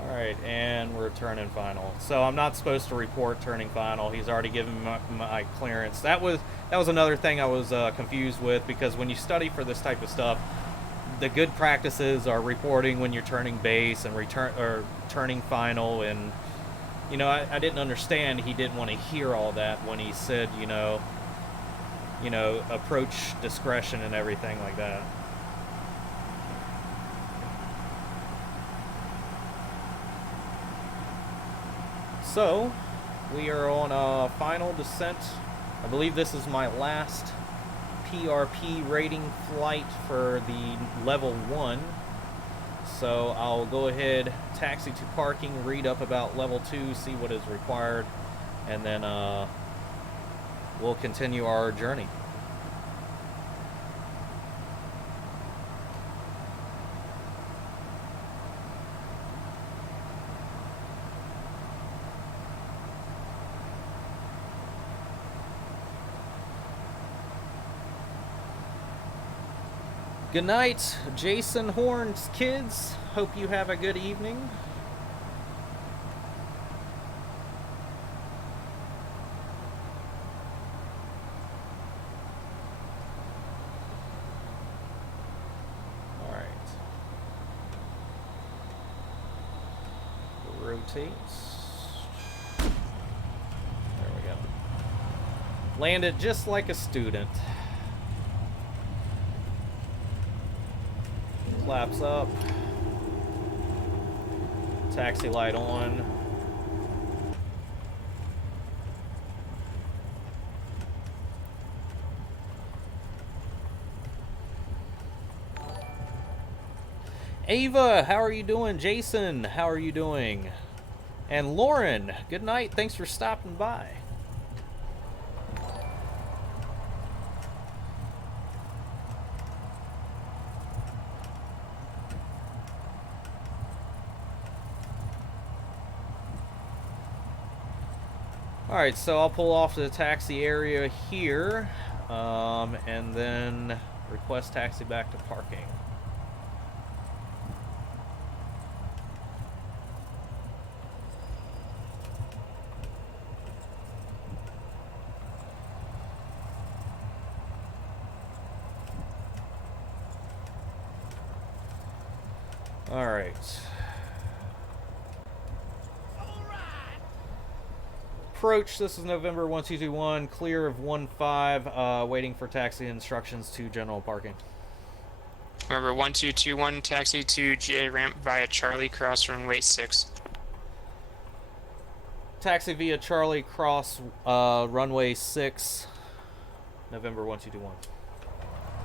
Alright, and we're turning final. So I'm not supposed to report turning final. He's already given my clearance. That was another thing I was confused with, because when you study for this type of stuff, the good practices are reporting when you're turning base and turning final, and you know, I didn't understand he didn't want to hear all that when he said, you know, approach discretion and everything like that. So, we are on a final descent. I believe this is my last PRP rating flight for the level 1. So I'll go ahead, taxi to parking, read up about level 2, see what is required, and then we'll continue our journey. Good night, Jason Horns kids. Hope you have a good evening. All right. Rotate. There we go. Landed just like a student. Flaps up, taxi light on. Ava, how are you doing? Jason, how are you doing? And Lauren, good night. Thanks for stopping by. Alright, so I'll pull off to the taxi area here, and then request taxi back to parking. Alright. approach. This is November 1221, clear of 15, waiting for taxi instructions to general parking. Remember 1221, taxi to GA ramp via Charlie, cross runway 6. Taxi via Charlie, cross runway 6, November 1221.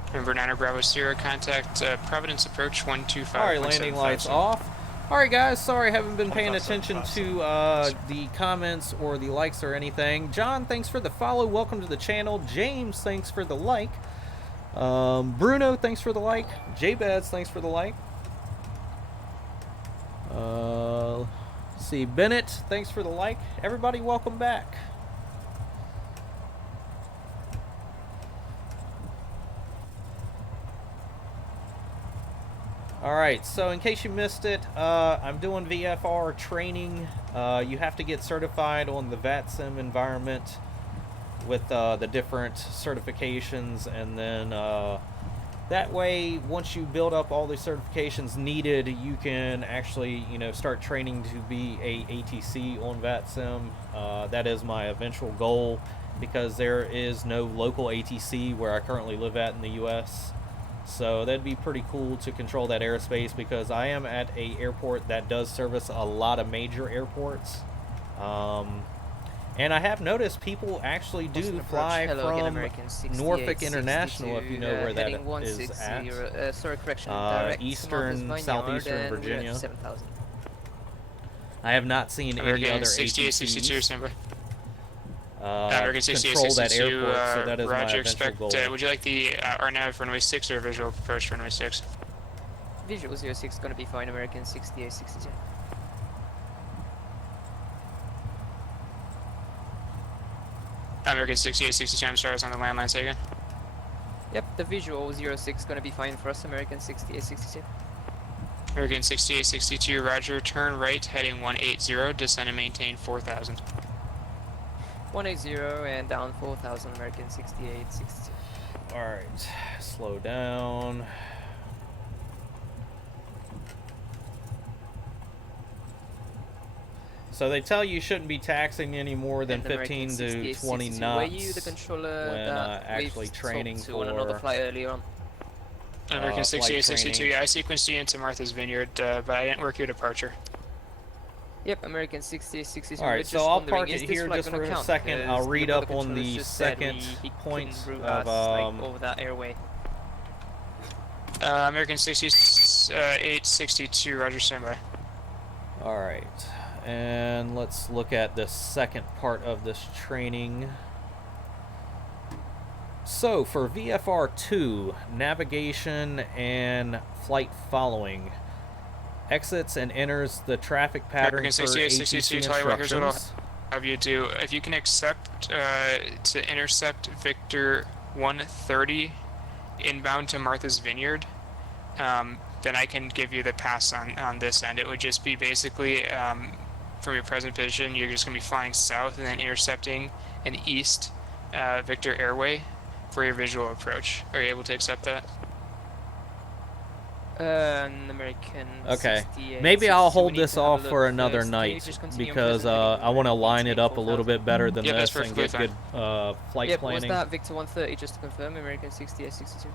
Remember 9 Bravo Sierra, contact Providence approach 125. Alright, landing lights off. Alright guys, sorry I haven't been paying attention to the comments or the likes or anything. John, thanks for the follow. Welcome to the channel. James, thanks for the like. Bruno, thanks for the like. J-Bads, thanks for the like. Let's see, Bennett, thanks for the like. Everybody, welcome back. Alright, so in case you missed it, I'm doing VFR training. You have to get certified on the VATSIM environment with the different certifications, and then that way, once you build up all the certifications needed, you can actually, you know, start training to be a ATC on VATSIM. That is my eventual goal, because there is no local ATC where I currently live at in the US. So that'd be pretty cool to control that airspace, because I am at a airport that does service a lot of major airports. And I have noticed people actually do fly from Norfolk International, if you know where that is at. Sorry, correction. Eastern, southeastern Virginia. I have not seen any other ATCs control that airport, so that is my eventual goal. Would you like the RNAV runway 6 or visual approach runway 6? Visual 06 gonna be fine, American 6862. American 6862, I'm sorry, I was on the landline, say again. Yep, the visual 06 gonna be fine for us, American 6862. American 6862, roger, turn right, heading 180, descend and maintain 4000. 180 and down 4000, American 6862. Alright, slow down. So they tell you shouldn't be taxing any more than 15 to 20 knots when actually training for another flight earlier on. American 6862, yeah, I sequenced you into Martha's Vineyard, but I didn't work your departure. Yep, American 6862. Alright, so I'll park it here just for a second. I'll read up on the second point of over that airway. American 6862, roger, standby. Alright, and let's look at the second part of this training. So for VFR 2, navigation and flight following. Exits and enters the traffic pattern for ATC instructions. Have you do, if you can accept to intercept Victor 130 inbound to Martha's Vineyard, then I can give you the pass on this end. It would just be basically from your present position, you're just going to be flying south and then intercepting an east Victor Airway for your visual approach. Are you able to accept that? An American. Okay, maybe I'll hold this off for another night, because I want to line it up a little bit better than this and get good flight planning. Was that Victor 130, just to confirm, American 6862?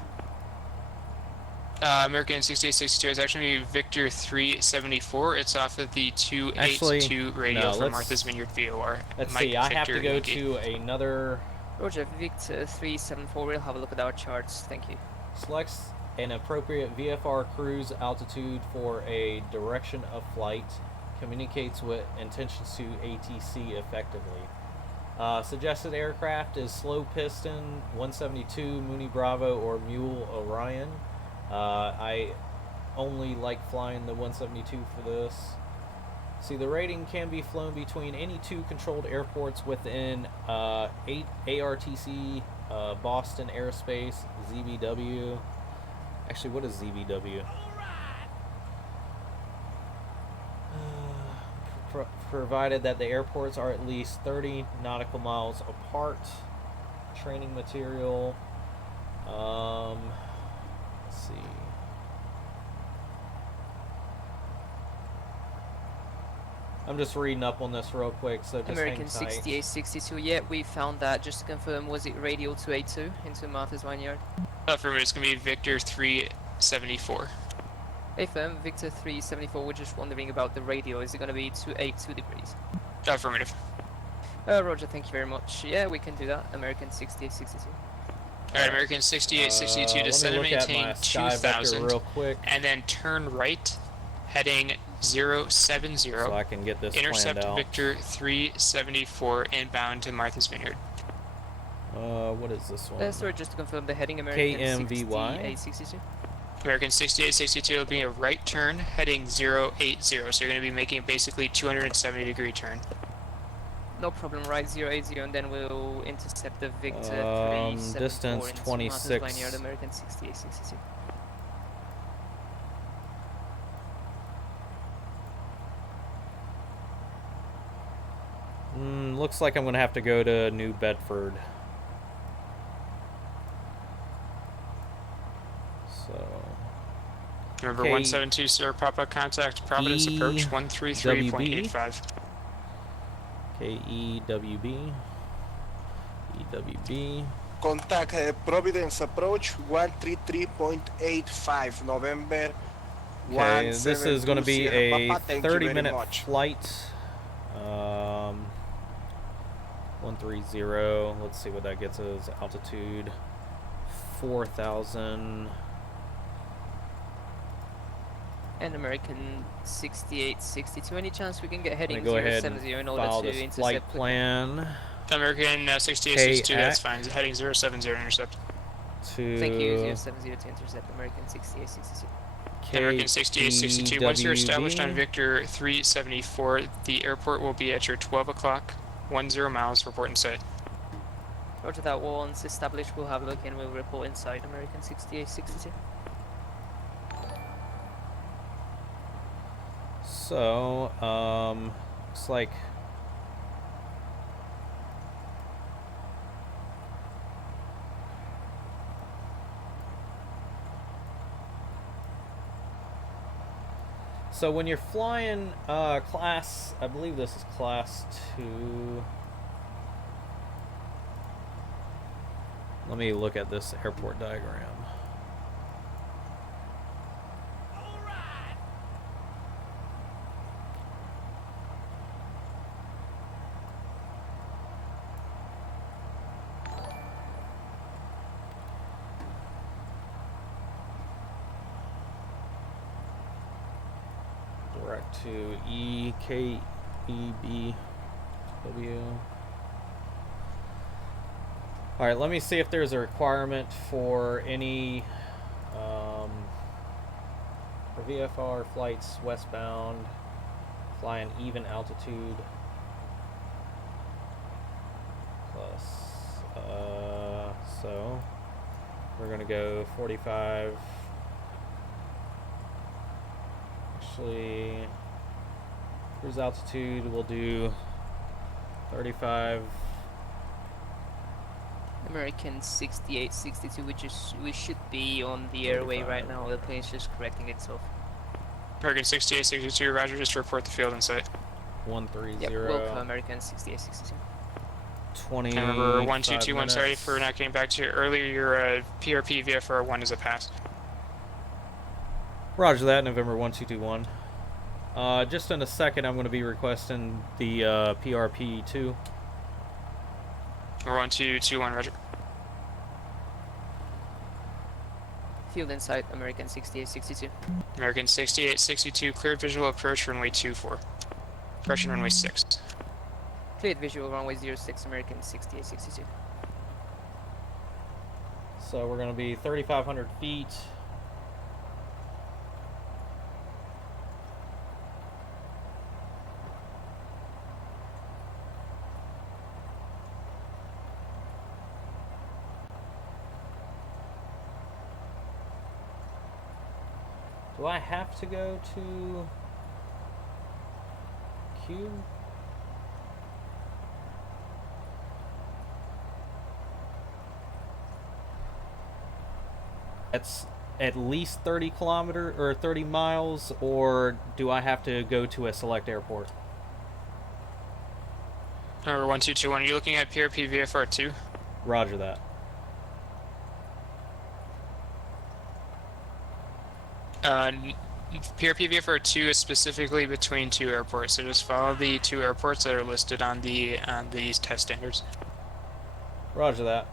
American 6862 is actually Victor 374. It's off of the 282 radio for Martha's Vineyard VOR. Let's see, I have to go to another... Roger, Victor 374, we'll have a look at our charts, thank you. Selects an appropriate VFR cruise altitude for a direction of flight, communicates with intentions to ATC effectively. Suggested aircraft is Slow Piston, 172, Mooney Bravo, or Mule Orion. I only like flying the 172 for this. See, the rating can be flown between any two controlled airports within ARTC, Boston Aerospace, ZBW. Actually, what is ZBW? Provided that the airports are at least 30 nautical miles apart. Training material. Let's see. I'm just reading up on this real quick, so just American hang tight. 6862, yeah, we found that. Just to confirm, was it radial 282 into Martha's Vineyard? Affirmative, it's going to be Victor 374. Hey firm, Victor 374, we're just wondering about the radial. Is it going to be 282 degrees? Affirmative. Roger, thank you very much. Yeah, we can do that. American 6862. Alright, American 6862, descend and maintain 2000, real quick, and then turn right, heading 070. so I can get this Intercept planned out. Victor 374 inbound to Martha's Vineyard. What is this one? Sorry, just to confirm the heading, American KMVY. 6862. American 6862 will be a right turn, heading 080, so you're going to be making basically 270 degree turn. No problem, right, 080, and then we'll intercept the Victor 374 distance into 26. Martha's Vineyard, American 6862. Looks like I'm gonna have to go to New Bedford. So. Remember 172 Sierra Papa, contact Providence approach 133.85. KEWB. EWB. Contact Providence approach 133.85 November. Okay, this is going to be a 30-minute flight. 130. Let's see what that gets us. Altitude 4,000. And American 6862. Any chance we can get heading Go ahead 070 in and order file to this intercept flight plan. American 6862, that's fine. Heading 070 intercept. Thank you, 070 to intercept American 6862. American 6862, once you're established on Victor 374, the airport will be at your 12 o'clock, 10 miles, report inside. Roger that, once established, we'll have a look and we'll report inside American 6862. So, looks like when you're flying class, I believe this is class 2. Let me look at this airport diagram. Direct to EKEBW. Alright, let me see if there's a requirement for any for VFR flights westbound, flying even altitude plus so we're gonna go 45. Actually, cruise altitude we'll do 35. American 6862, we should be on the airway right now. The plane's just correcting itself. American 6862, roger, just report the field in sight. 130. Yep, welcome American 6862. 20. And remember 1221, sorry for not getting back to you earlier, your PRP VFR 1 is a pass. Roger that, November 1221. Just in a second, I'm going to be requesting the PRP 2. Or 1221, roger. Field in sight, American 6862. American 6862, cleared visual approach runway 24. Correction runway 6. Cleared visual runway 06, American 6862. So we're going to be 3,500 feet. Do I have to go to Q? That's at least 30 kilometers or 30 miles, or do I have to go to a select airport? Number 1221, are you looking at PRP VFR 2? Roger that. PRP VFR 2 is specifically between two airports, so just follow the two airports that are listed on these test standards. Roger that.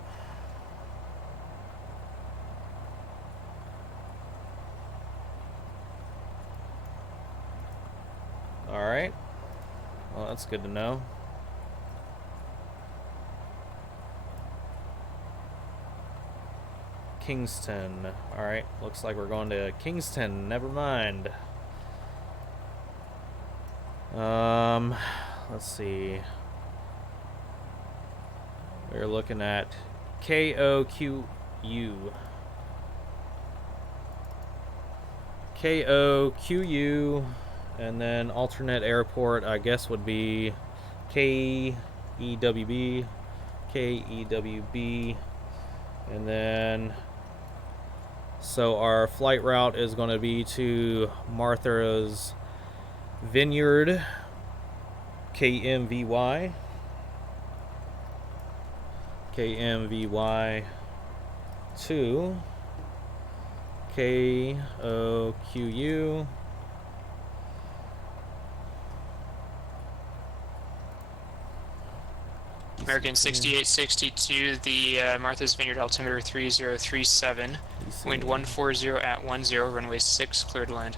Alright. Well, that's good to know. Kingston. Alright, looks like we're going to Kingston. Never mind. Let's see. We're looking at KOQU. KOQU, and then alternate airport, I guess, would be KEWB, KEWB, and then so our flight route is going to be to Martha's Vineyard, KMVY, KMVY 2, KOQU, American 6862, the Martha's Vineyard altimeter 3037, wind 140 at 10, runway 6, cleared to land.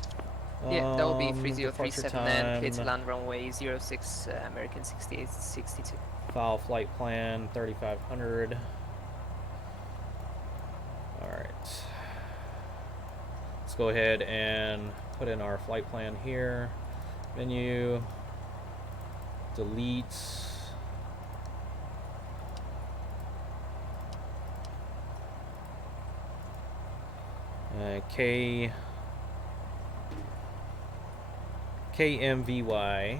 Yeah, that will be Departure 3037 and clear to time. land runway 06, American 6862. File flight plan 3500. Alright. Let's go ahead and put in our flight plan here. Menu. Delete. KMVY.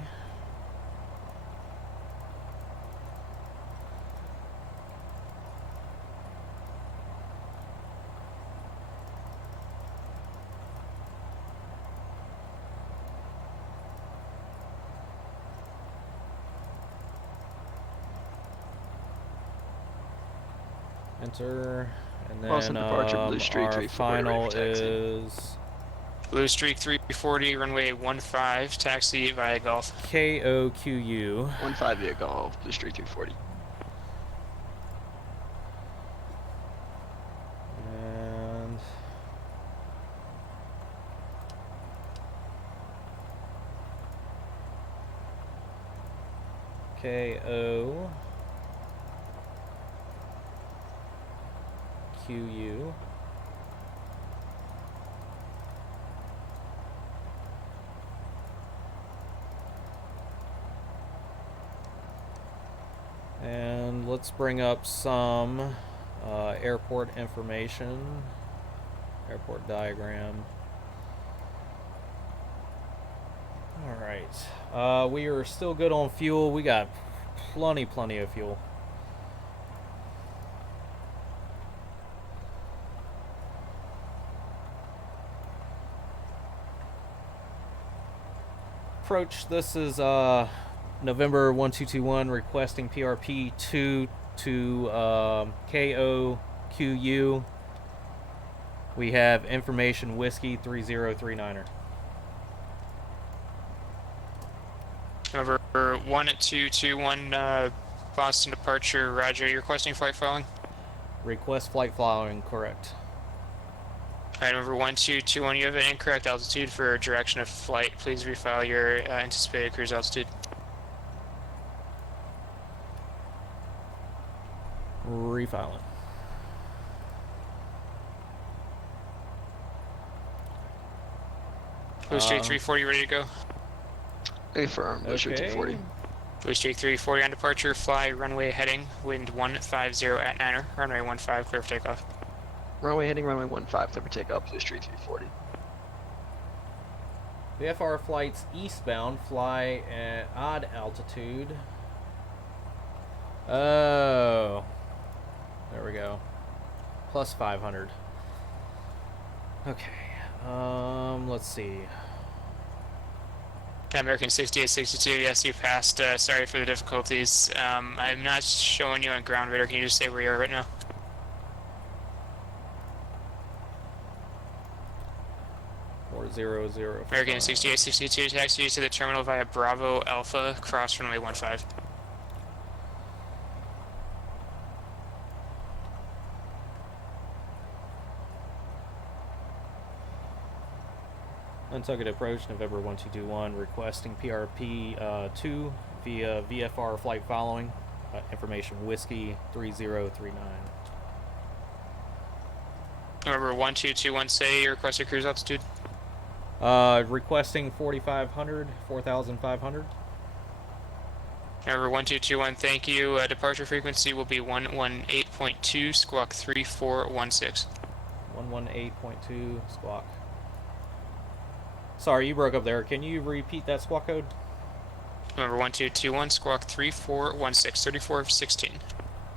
Enter, and then Also departure, Blue Streak our 340, final ready for taxi. is Blue Streak 340, runway 15, taxi via Golf. KOQU. 15 via Golf, Blue Streak 340. And KOQU. And let's bring up some airport information, airport diagram. All right, we are still good on fuel. We got plenty of fuel. Approach, this is November 1221 requesting PRP 2 to KOQU. We have information whiskey 3039er. Number 1221, Boston departure, roger. You're requesting flight following? Request flight following, correct. Alright, number 1221, you have an incorrect altitude for direction of flight. Please refile your anticipated cruise altitude. Refiling. Blue Streak 340, ready to go? Affirm, Blue Streak 340. Blue Streak 340 on departure, fly runway heading, wind 150 at 9er, runway 15, clear for takeoff. Runway heading, runway 15, clear for takeoff, Blue Streak 340. VFR flights eastbound fly at odd altitude. Oh. There we go. Plus 500. Okay. Let's see. American 6862, yes, you passed. Sorry for the difficulties. I'm not showing you on ground radar. Can you just say where you are right now? 400. American 6862, taxi to the terminal via Bravo Alpha, cross runway 15. Untucked approach, November 1221, requesting PRP 2 via VFR flight following. Information Whiskey 3039. November 1221, say your requested cruise altitude. Requesting 4,500, 4,500. November 1221, thank you. Departure frequency will be 118.2, squawk 3416. 118.2, squawk. Sorry, you broke up there. Can you repeat that squawk code? November 1221, squawk 3416, 3416.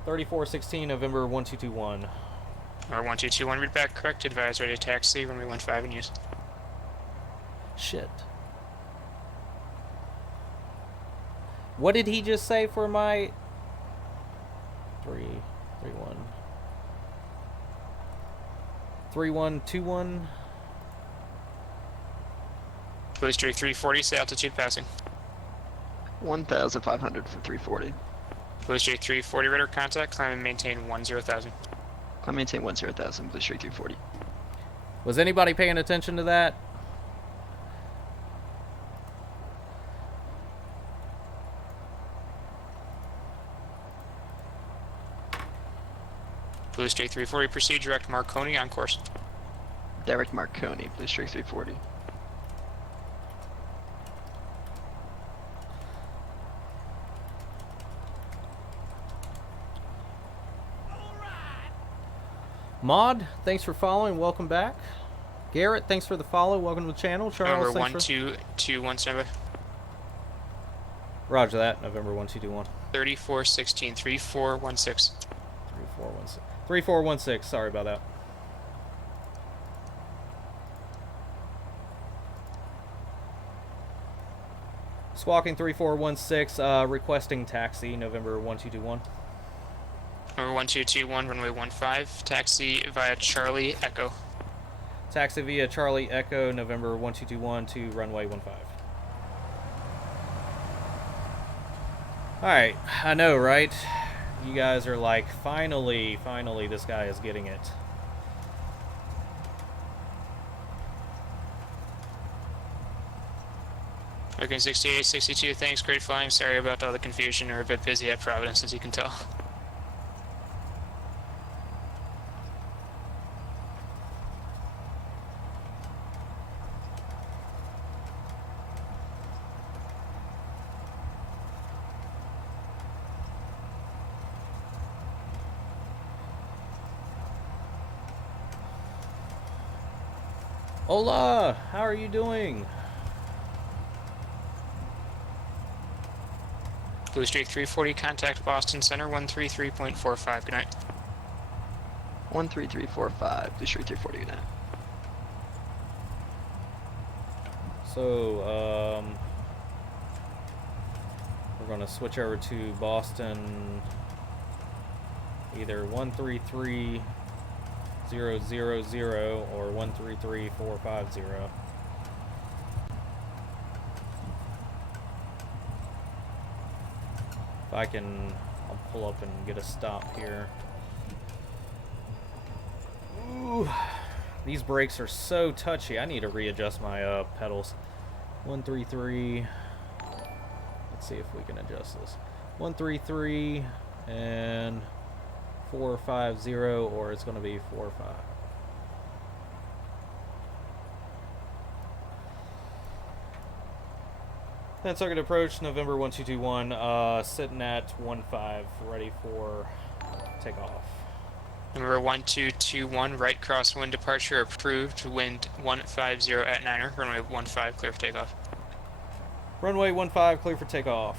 3416, November 1221. November 1221, read back correct. Advise ready to taxi, runway 15 in use. Shit. What did he just say for my 331 3121? Blue Streak 340, say altitude passing. 1,500 for 340. Blue Streak 340, radar contact, climb and maintain 10,000. Climb maintain 10,000, Blue Streak 340. Was anybody paying attention to that? Blue Streak 340, proceed direct Marconi on course. Direct Marconi, Blue Streak 340. Mod, thanks for following. Welcome back. Garrett, thanks for the follow. Welcome to the channel. Charles, November thanks 1221, standby. Roger that. November 1221. 3416, 3416. 3416. 3416. Sorry about that. Squawking 3416. Requesting taxi. November 1221. Number 1221, runway 15, taxi via Charlie Echo. Taxi via Charlie Echo, November 1221 to runway 15. Alright, I know, right? You guys are like, finally, this guy is getting it. Okay, 6862, thanks, great flying. Sorry about all the confusion. We're a bit busy at Providence, as you can tell. Hola, how are you doing? Blue Streak 340, contact Boston Center 133.45. Good night. 13345, Blue Streak 340, good night. So, we're going to switch over to Boston, either 133000 or 133450. If I can, I'll pull up and get a stop here. Ooh, these brakes are so touchy. I need to readjust my pedals. 133. Let's see if we can adjust this. 133 and 450, or it's going to be 45. Then circuit approach, November 1221, sitting at 15, ready for takeoff. Number 1221, right crosswind departure approved, wind 150 at 9er, runway 15, clear for takeoff. Runway 15, clear for takeoff.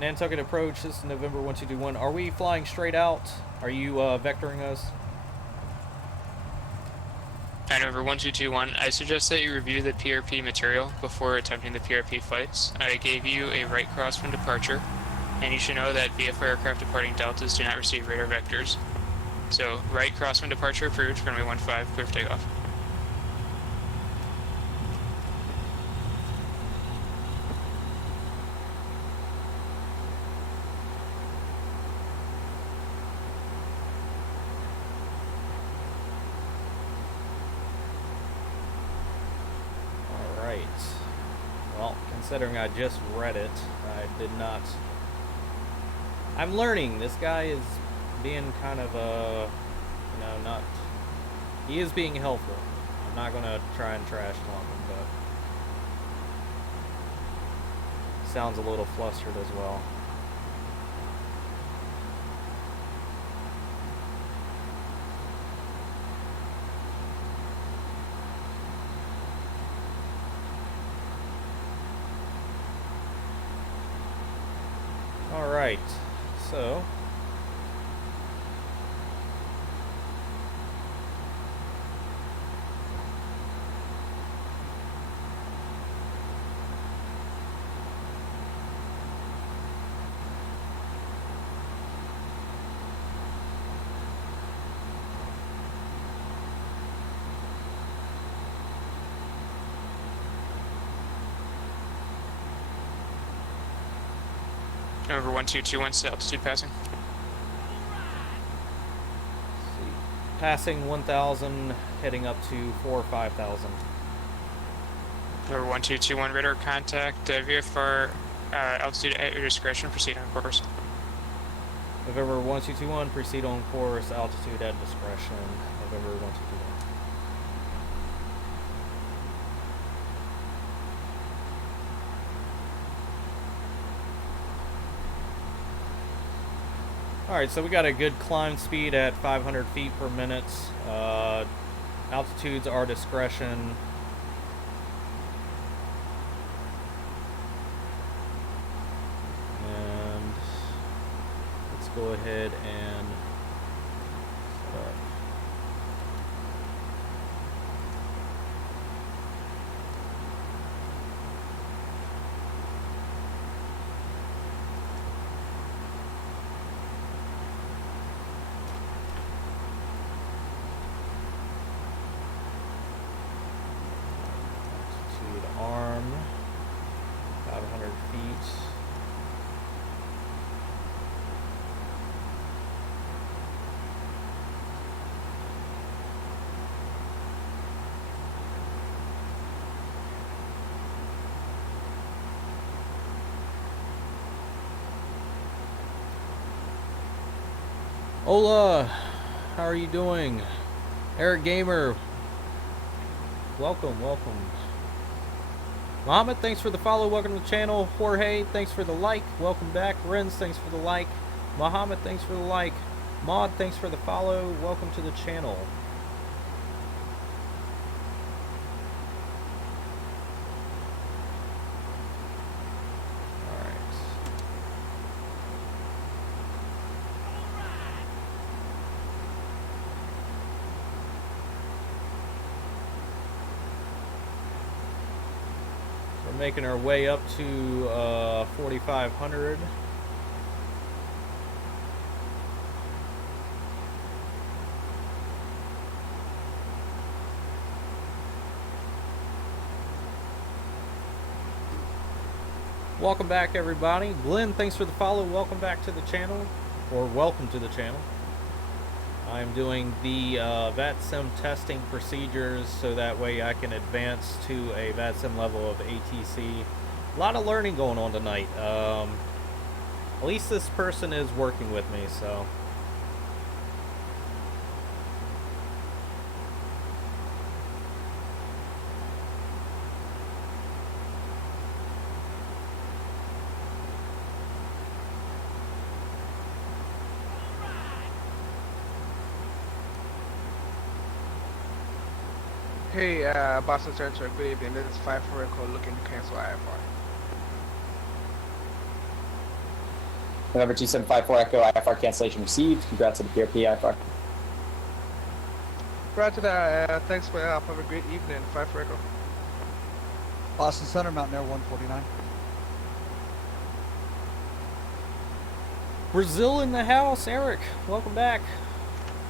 Nantucket approach, this is November 1221. Are we flying straight out? Are you vectoring us? Over 1221, I suggest that you review the PRP material before attempting the PRP flights. I gave you a right cross from departure, and you should know that VFR aircraft departing deltas do not receive radar vectors. So, right cross from departure approved, runway 15, clear for takeoff. Well, considering I just read it, I did not... I'm learning. This guy is being kind of, you know, not... He is being helpful. I'm not going to try and trash talk him, but... Sounds a little flustered as well. Alright, so Over 1221, altitude passing. passing 1,000, heading up to 4,000 or 5,000. Over 1221, radar contact, VFR altitude at your discretion, proceed on course. November 1221, proceed on course, altitude at discretion. November 1221. Alright, so we got a good climb speed at 500 feet per minute. Altitudes are discretion. And let's go ahead and set up. Arm, 500 feet. Hola, how are you doing? Eric Gamer, welcome, welcome. Mohammed, thanks for the follow, welcome to the channel. Jorge, thanks for the like, welcome back. Renz, thanks for the like. Mohammed, thanks for the like. Maud, thanks for the follow, welcome to the channel. Making our way up to 4,500. Welcome back, everybody. Glenn, thanks for the follow. Welcome back to the channel, or welcome to the channel. I'm doing the VATSIM testing procedures so that way I can advance to a VATSIM level of ATC. A lot of learning going on tonight. At least this person is working with me, so. Hey, Boston Center, good evening. This is 5 for code looking to cancel IFR. November 2754 Echo, IFR cancellation received. Congrats to the PRP, IFR. Roger that. Thanks for help. Have a great evening. 5 for Echo. Boston Center, Mountain Air 149. Brazil in the house, Eric. Welcome back.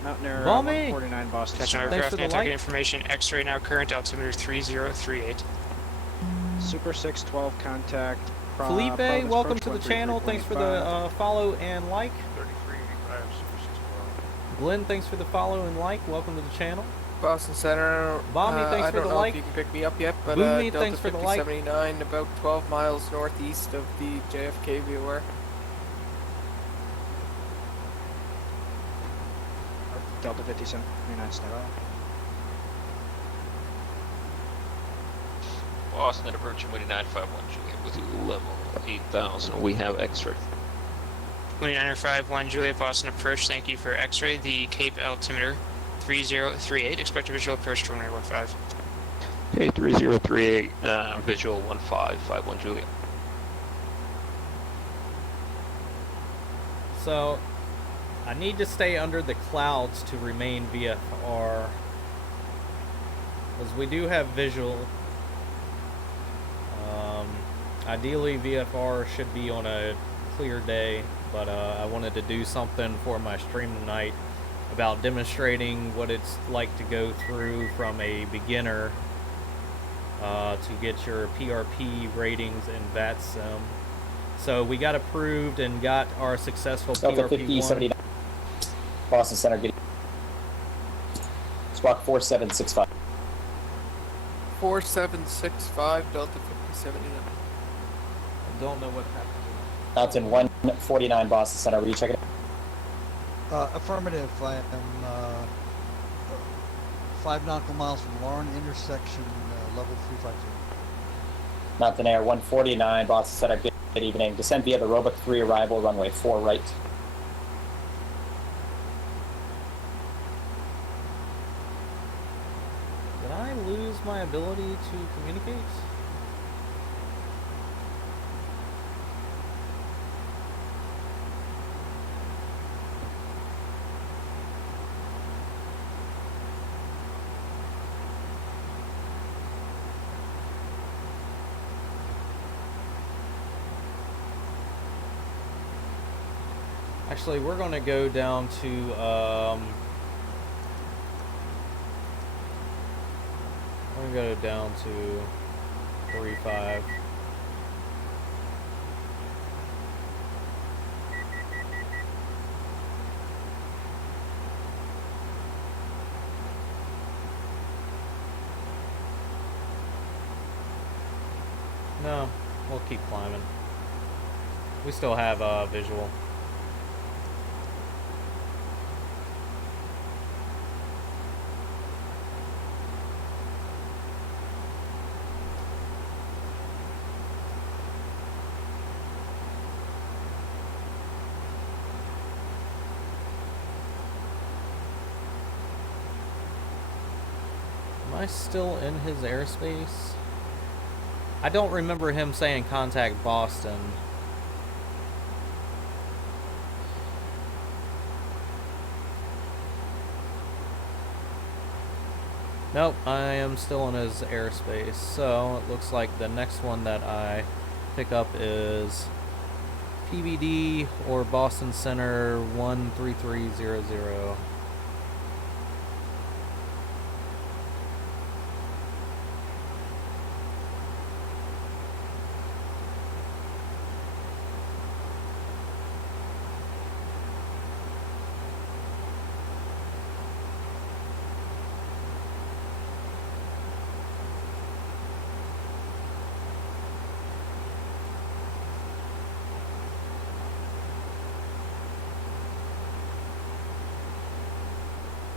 Mountain Air Balmy. 149 Boston. Touchdown Thanks aircraft, for the Nantucket light. information, X-ray now current, altimeter 3038. Super 612 contact. Felipe, Providence welcome approach to the 133.5. channel. Thanks for the follow and like. 3385 Super 612. Glenn, thanks for the follow and like. Welcome to the channel. Boston Center. Bobby, thanks I for don't the know like. if you can pick me up yet, but Boomy, Delta thanks for the like. 5079, about 12 miles northeast of the JFK viewer. Delta 5739 stand by. Boston approaching 2951 Juliet with level 8000. We have X-ray. 2951 Juliet Boston approach, thank you for X-ray. The Cape altimeter 3038, expect a visual approach to 1815. Okay, 3038, visual 1551 Juliet. So, I need to stay under the clouds to remain VFR. Because we do have visual. Ideally, VFR should be on a clear day, but I wanted to do something for my stream tonight about demonstrating what it's like to go through from a beginner to get your PRP ratings in VATSIM. So we got approved and got our successful Delta PRP 5079. Boston Center, getting squawk 4765. 4765 Delta 5079. I don't know what happened. Mountain 149 Boston Center, were you checking it? Affirmative. I am 5 nautical miles from Lauren, intersection level 350. Mountain Air 149 Boston Center, good evening. Descend via the Roebuck 3 arrival, runway 4 right. Did I lose my ability to communicate? Actually, we're going to go down to, we're going to go down to 35. No, we'll keep climbing. We still have visual. Am I still in his airspace? I don't remember him saying contact Boston. Nope, I am still in his airspace. So it looks like the next one that I pick up is PBD or Boston Center 13300.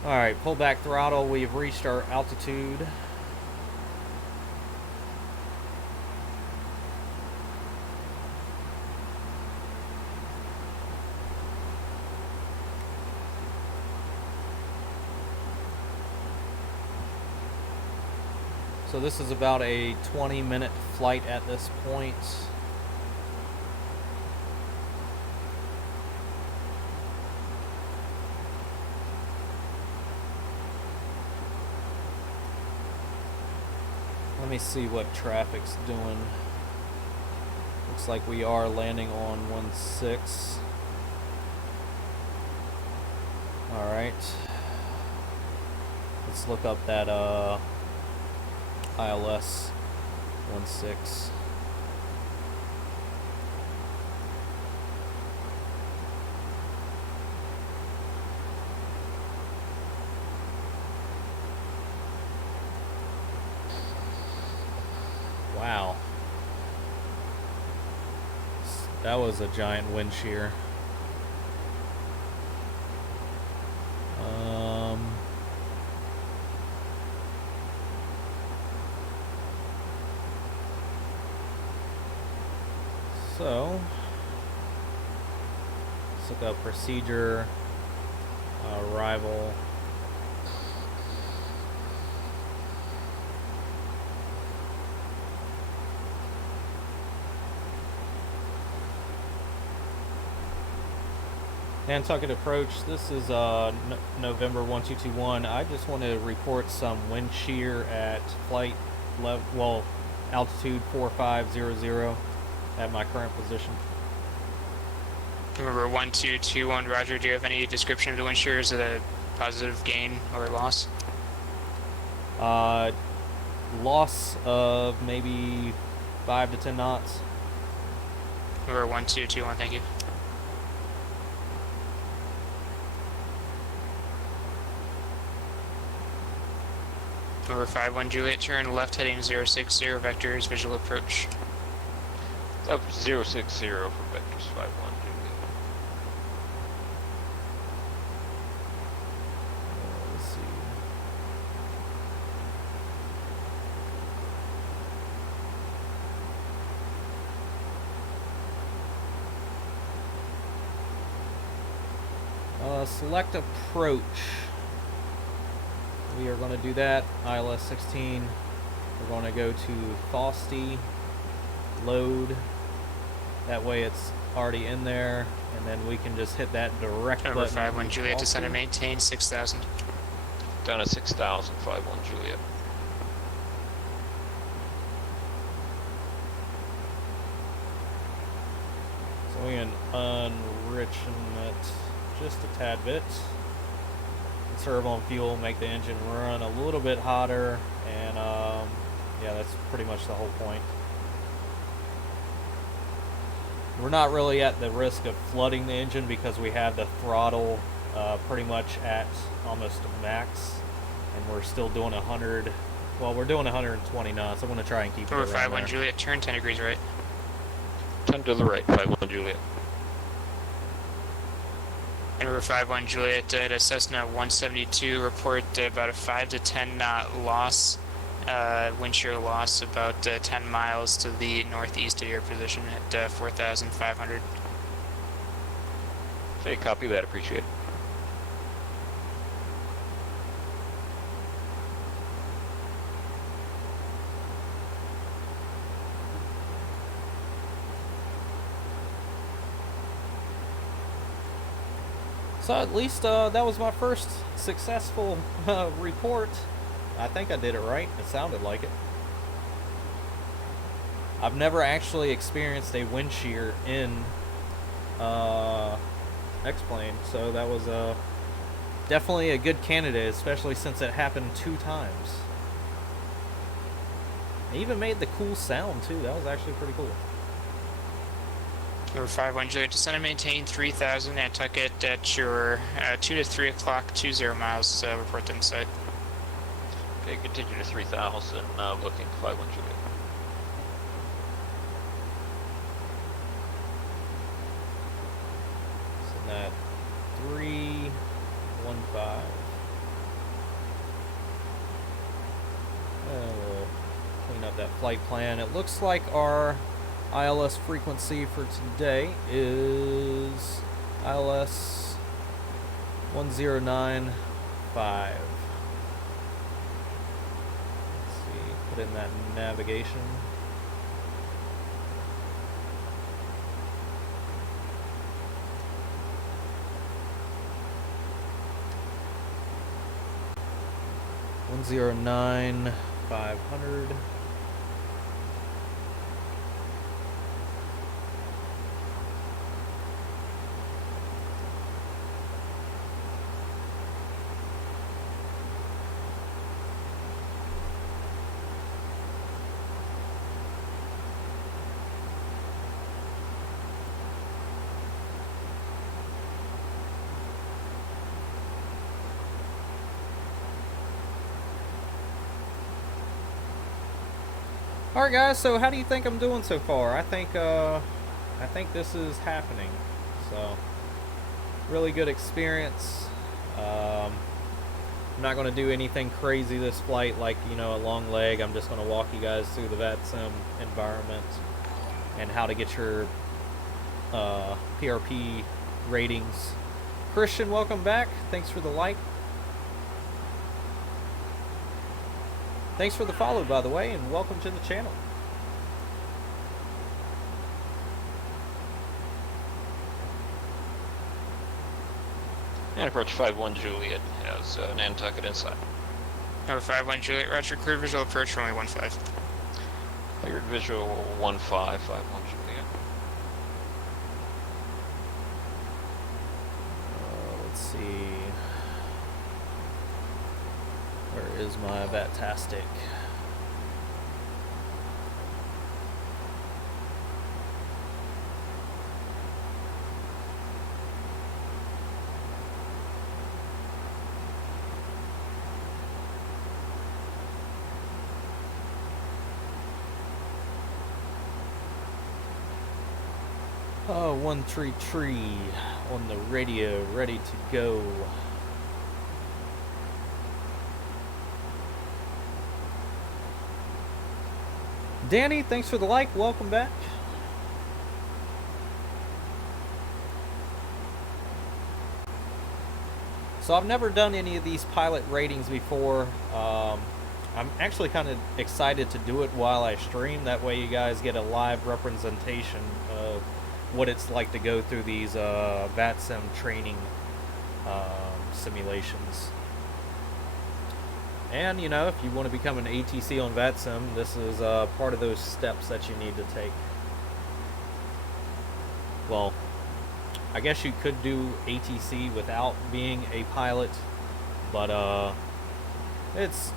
Alright, pull back throttle. We've reached our altitude. So this is about a 20-minute flight at this point. Let me see what traffic's doing. Looks like we are landing on 1.6. Alright. Let's look up that ILS 1.6. Wow. That was a giant wind shear. So, let's look up procedure, arrival. Nantucket approach. This is November 1221. I just want to report some wind shear at flight level, well, altitude 4500 at my current position. Remember 1221, Roger. Do you have any description of the wind shear? Is it a positive gain or loss? Loss of maybe 5 to 10 knots. Remember 1221, thank you. Over 51 Juliet, turn left heading 060, vectors, visual approach. Up 060 for vectors 51 Juliet. Let's see. Select approach. We are going to do that. ILS 16. We're going to go to Fausty, load. That way it's already in there, and then we can just hit that direct Over button. 51 Juliet, descend and maintain 6,000. Down at 6,000, 51 Juliet. So we can unrichen it just a tad bit. Conserve on fuel, make the engine run a little bit hotter, and yeah, that's pretty much the whole point. We're not really at the risk of flooding the engine because we have the throttle pretty much at almost max, and we're still doing 100. Well, we're doing 120 knots. I'm going to try and keep it Over around 51 there. Juliet, turn 10 degrees right. 10 to the right, 51 Juliet. And over 51 Juliet, at a Cessna 172, report about a 5 to 10 knot loss, wind shear loss about 10 miles to the northeast of your position at 4,500. Okay, copy that, appreciate it. So at least that was my first successful report. I think I did it right. It sounded like it. I've never actually experienced a wind shear in X-Plane, so that was definitely a good candidate, especially since it happened 2 times. It even made the cool sound too. That was actually pretty cool. Over 51 Juliet, descend and maintain 3,000 Nantucket at your 2 to 3 o'clock, 20 miles, report to insight. Okay, continue to 3,000, looking 51 Juliet. So that 315. We'll clean up that flight plan. It looks like our ILS frequency for today is ILS 1095. Let's see, put in that navigation. $109,500. Alright guys, so how do you think I'm doing so far? I think this is happening. So, really good experience. I'm not going to do anything crazy this flight like, you know, a long leg. I'm just going to walk you guys through the VATSIM environment and how to get your PRP ratings. Christian, welcome back. Thanks for the like. Thanks for the follow, by the way, and welcome to the channel. And approach 5-1 Juliet has Nantucket inside. No, 5-1 Juliet, roger, clear visual approach, runway 15. Cleared visual 15, 5-1 Juliet. Let's see. Where is my Vatastic? Oh, 133 on the radio, ready to go. Danny, thanks for the like. Welcome back. So I've never done any of these pilot ratings before. I'm actually kind of excited to do it while I stream. That way you guys get a live representation of what it's like to go through these VATSIM training simulations. And, you know, if you want to become an ATC on VATSIM, this is part of those steps that you need to take. Well, I guess you could do ATC without being a pilot, but it's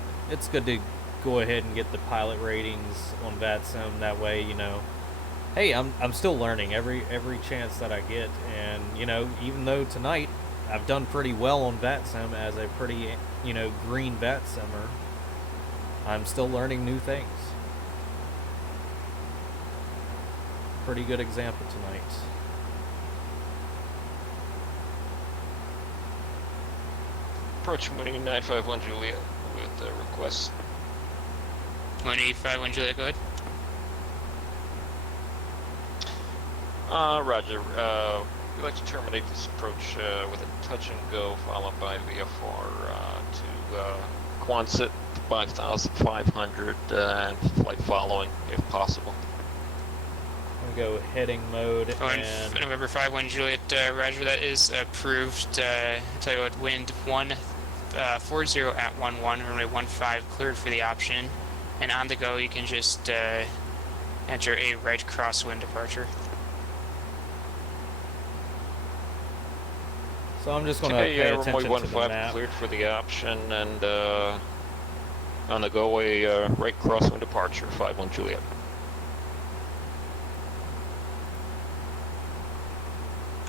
good to go ahead and get the pilot ratings on VATSIM. That way, you know, hey, I'm still learning every chance that I get, and you know, even though tonight I've done pretty well on VATSIM as a pretty, you know, green VATSIMmer, I'm still learning new things. Pretty good example tonight. Approach 951 Juliet with the request. 185 Juliet, go ahead. Roger. We'd like to terminate this approach with a touch and go, followed by VFR to Quonset 5,500 and flight following, if possible. I'm gonna go heading mode and November 5-1 Juliet, roger, that is approved. Tell you what, wind 140 at 11, runway 15 cleared for the option, and on the go you can just enter a right crosswind departure. So I'm just going to pay attention runway to the map. Cleared for the option, and on the go a right crosswind departure, 5-1 Juliet.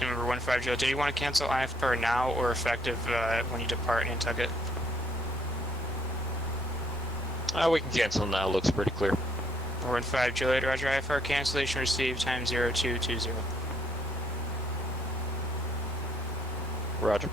And remember 15 Juliet, do you want to cancel IFR now or effective when you depart Nantucket? We can cancel now, looks pretty clear. 15 Juliet, roger, IFR cancellation received, time 0220. Roger.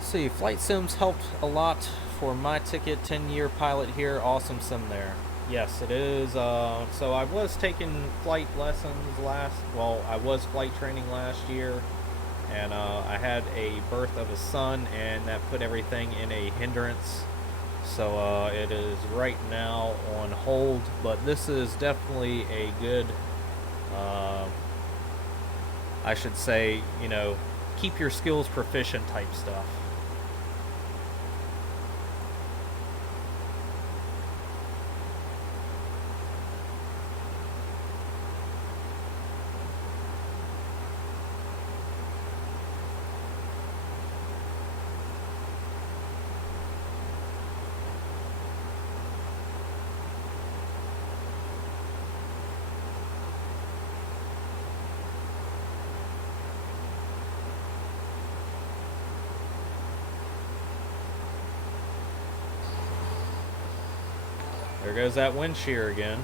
See, flight sims helped a lot for my ticket. 10-year pilot here, awesome sim there. Yes, it is. So I was taking flight lessons I was flight training last year, and I had a birth of a son, and that put everything in a hindrance. So it is right now on hold, but this is definitely a good, I should say, you know, keep your skills proficient type stuff. There goes that wind shear again.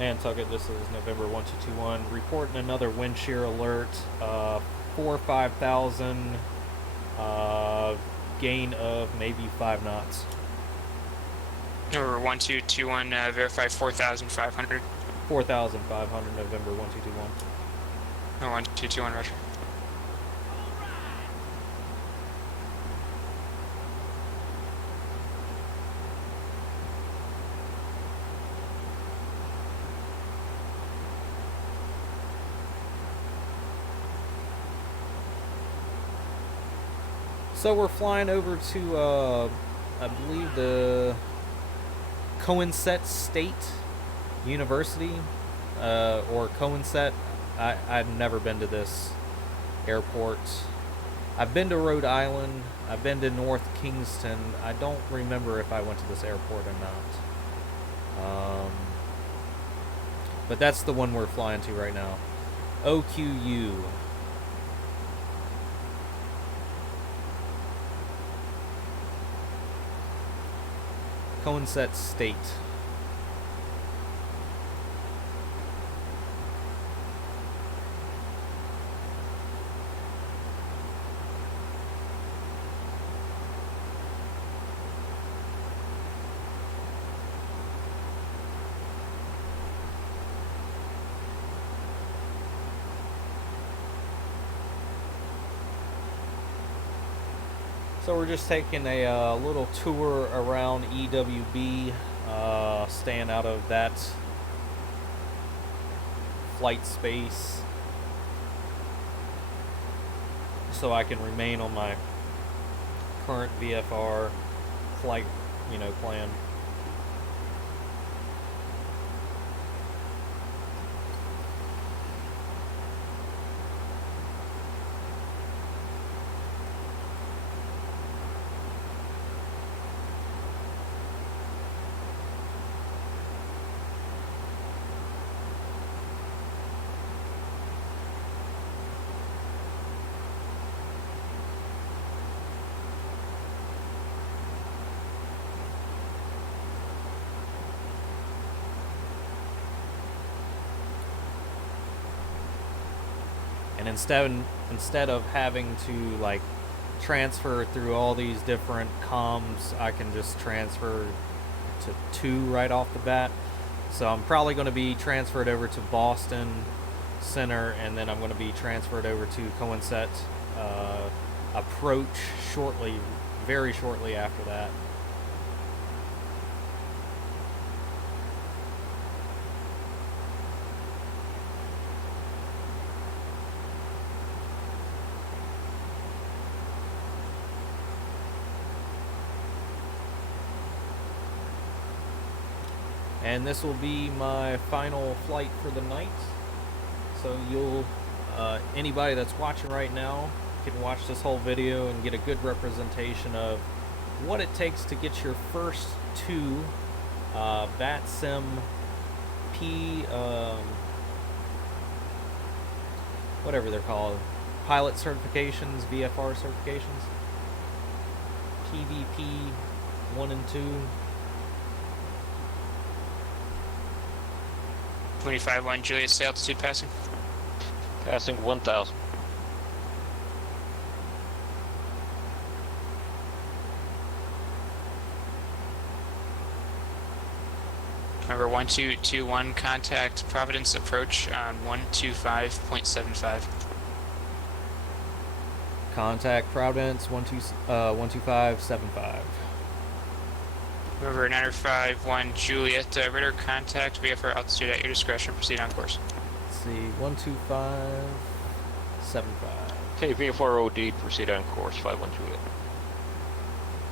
Nantucket, this is November 1221, reporting another wind shear alert, 4 or 5,000, gain of maybe 5 knots. November 1221, verify 4,500. 4,500, November 1221. No, 1221, roger. So we're flying over to, I believe the Coinset State University, or Coinset. I've never been to this airport. I've been to Rhode Island. I've been to North Kingston. I don't remember if I went to this airport or not. But that's the one we're flying to right now. OQU. Coinset State. So we're just taking a little tour around EWB, staying out of that flight space so I can remain on my current VFR flight, plan. And instead of having to like transfer through all these different comms, I can just transfer to 2 right off the bat. So I'm probably going to be transferred over to Boston Center, and then I'm going to be transferred over to Coinset approach shortly, very shortly after that. And this will be my final flight for the night. So you'll, anybody that's watching right now can watch this whole video and get a good representation of what it takes to get your first 2 VATSIM whatever they're called, pilot certifications, VFR certifications, PVP 1 and 2. 25-1 Julius, altitude passing. Passing 1,000. Number 1221, contact Providence approach on 125.75. Contact Providence 125.75. Number 951 Juliet, Rudder, contact VFR altitude at your discretion. Proceed on course. Let's see, 125.75. Okay, VFR OD, proceed on course, 51 Juliet.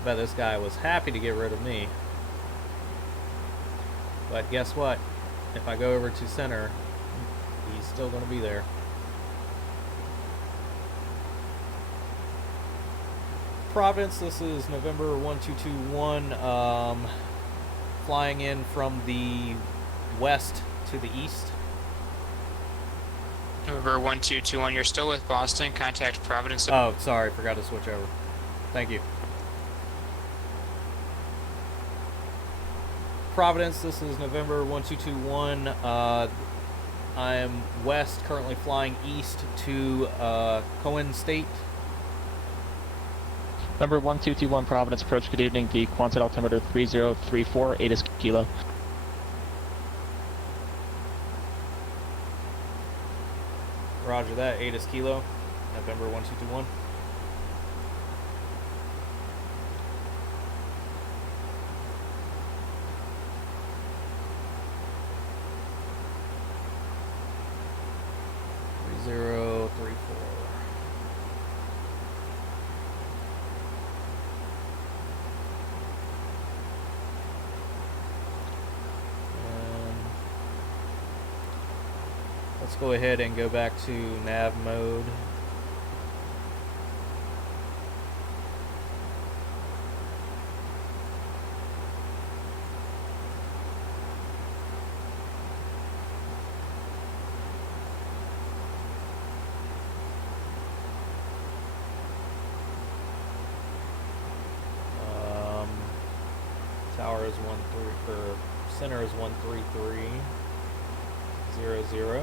Bet this guy was happy to get rid of me. But guess what? If I go over to center, he's still going to be there. Providence, this is November 1221, flying in from the west to the east. November 1221, you're still with Boston. Contact Providence. Oh, sorry, forgot to switch over. Thank you. Providence, this is November 1221. I am west, currently flying east to Cohen State. Number 1221 Providence, approach, good evening, the Quonset altimeter 3034, 8 is kilo. Roger that, 8 is kilo, November 1221. Let's go ahead and go back to nav mode. Tower is 13, or center is 133.00.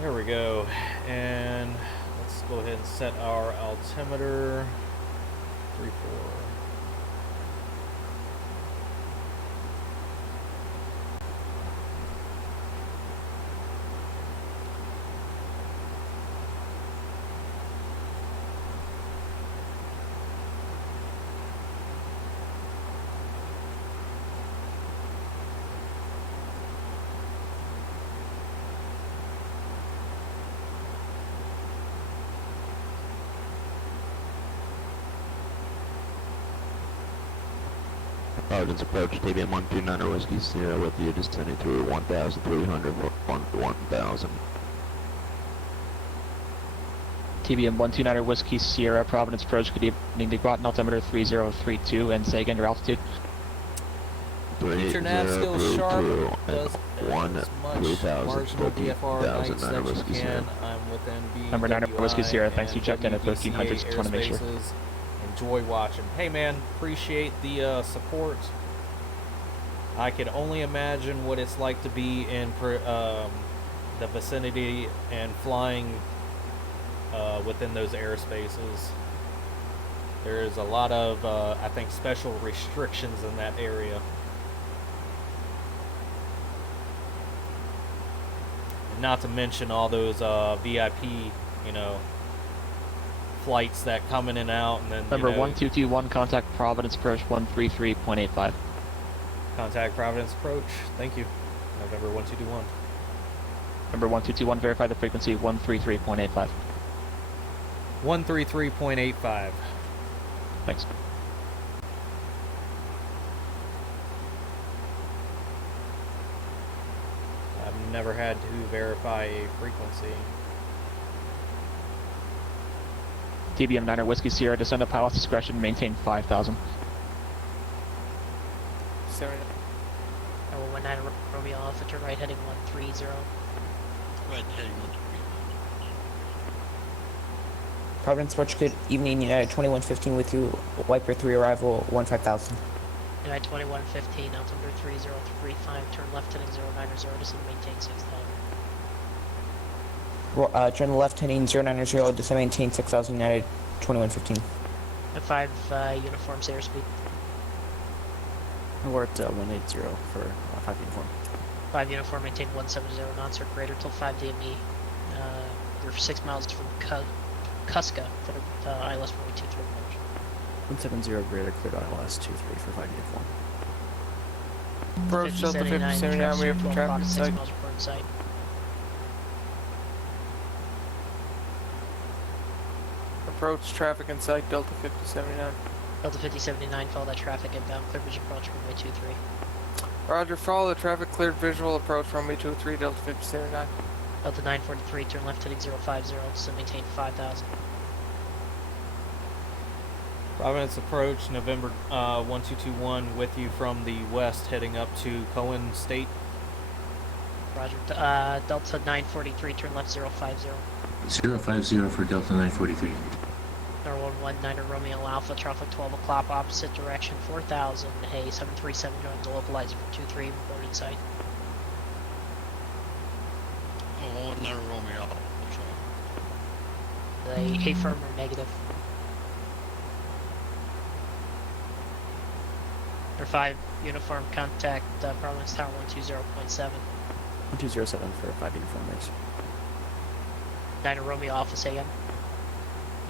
There we go, and let's go ahead and set our altimeter 34. Addons approach, TBM 129 Whiskey Sierra with you, descending through 1,300 for 1,000. TBM 129 Whiskey Sierra, Providence approach, good evening, the Groton altimeter 3032, and say again your altitude. Keep your nav skills sharp, does as much marginal VFR nights that you can. I'm within BWI Number 9 Whiskey Sierra, thanks, you checked in at WBCA 1300, just want to make sure. Enjoy watching. Hey man, appreciate the support. I could only imagine what it's like to be in the vicinity and flying within those airspaces. There's a lot of, I think, special restrictions in that area. And not to mention all those VIP, you know, flights that come in and out, and then Number 1221, contact Providence approach 133.85. Contact Providence approach. Thank you. November 1221. Number 1221, verify the frequency 133.85. 133.85. Thanks. I've never had to verify a frequency. TBM 9er Whiskey Sierra, descend at pilot's discretion, maintain 5,000. 19 Romeo Alpha to right heading 130. Right heading 130. Providence approach, good evening, United 2115 with you, Wiper 3 arrival 15,000. United 2115, altimeter 3035, turn left heading 090, descend maintain 6,000. Turn left heading 090, descend maintain 6,000, United 2115. At 5 uniforms airspeed. We're at 180 for 5 uniform. 5 uniform, maintain 170 knots or greater till 5 DME. We're 6 miles from Cuska to ILS runway 23 approach. 170 greater, cleared ILS 23 for 5 uniform. Approach Delta 5079, we have for traffic 6 site. miles report in sight. Approach traffic in sight, Delta 5079. Delta 5079, follow that traffic inbound, clear vision approach runway 23. Roger, follow the traffic, cleared visual approach runway 23, Delta 5079. Delta 943, turn left heading 050, so maintain 5,000. Providence approach, November 1221, with you from the west, heading up to Cohen State. Roger. Delta 943, turn left 050. 050 for Delta 943. Number 119 Romeo Alpha, traffic 12 o'clock, opposite direction, 4,000, a 737 joins the localizer for 23, board in sight. Oh, another Romeo. A firm or negative? Number 5, uniform contact, Providence Tower 120.7. 1207 for 5 uniformers. 9 Romeo Alpha, say again.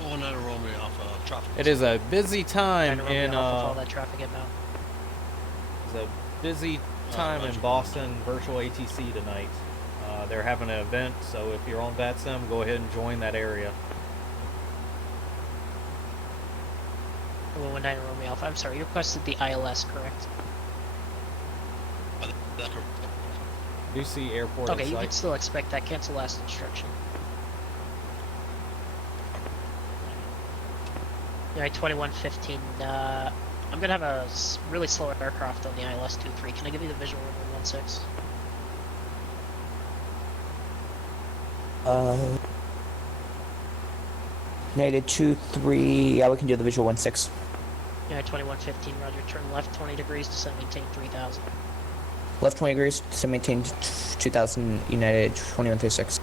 Oh, another Romeo Alpha traffic. It is a busy time 9 Romeo in Alpha, follow that traffic inbound. it's a busy time in Boston virtual ATC tonight. They're having an event, so if you're on VATSIM, go ahead and join that area. 119 Romeo Alpha, I'm sorry, you requested the ILS, correct? Do see airport Okay, in you sight. can still expect that. Cancel last instruction. Alright, 2115. I'm gonna have a really slow aircraft on the ILS-23. Can I give you the visual over 16? Negative 23. Yeah, we can do the visual 16. Yeah, 2115. Roger. Turn left 20 degrees to maintain 3000. Left 20 degrees to maintain 2000. United 2136.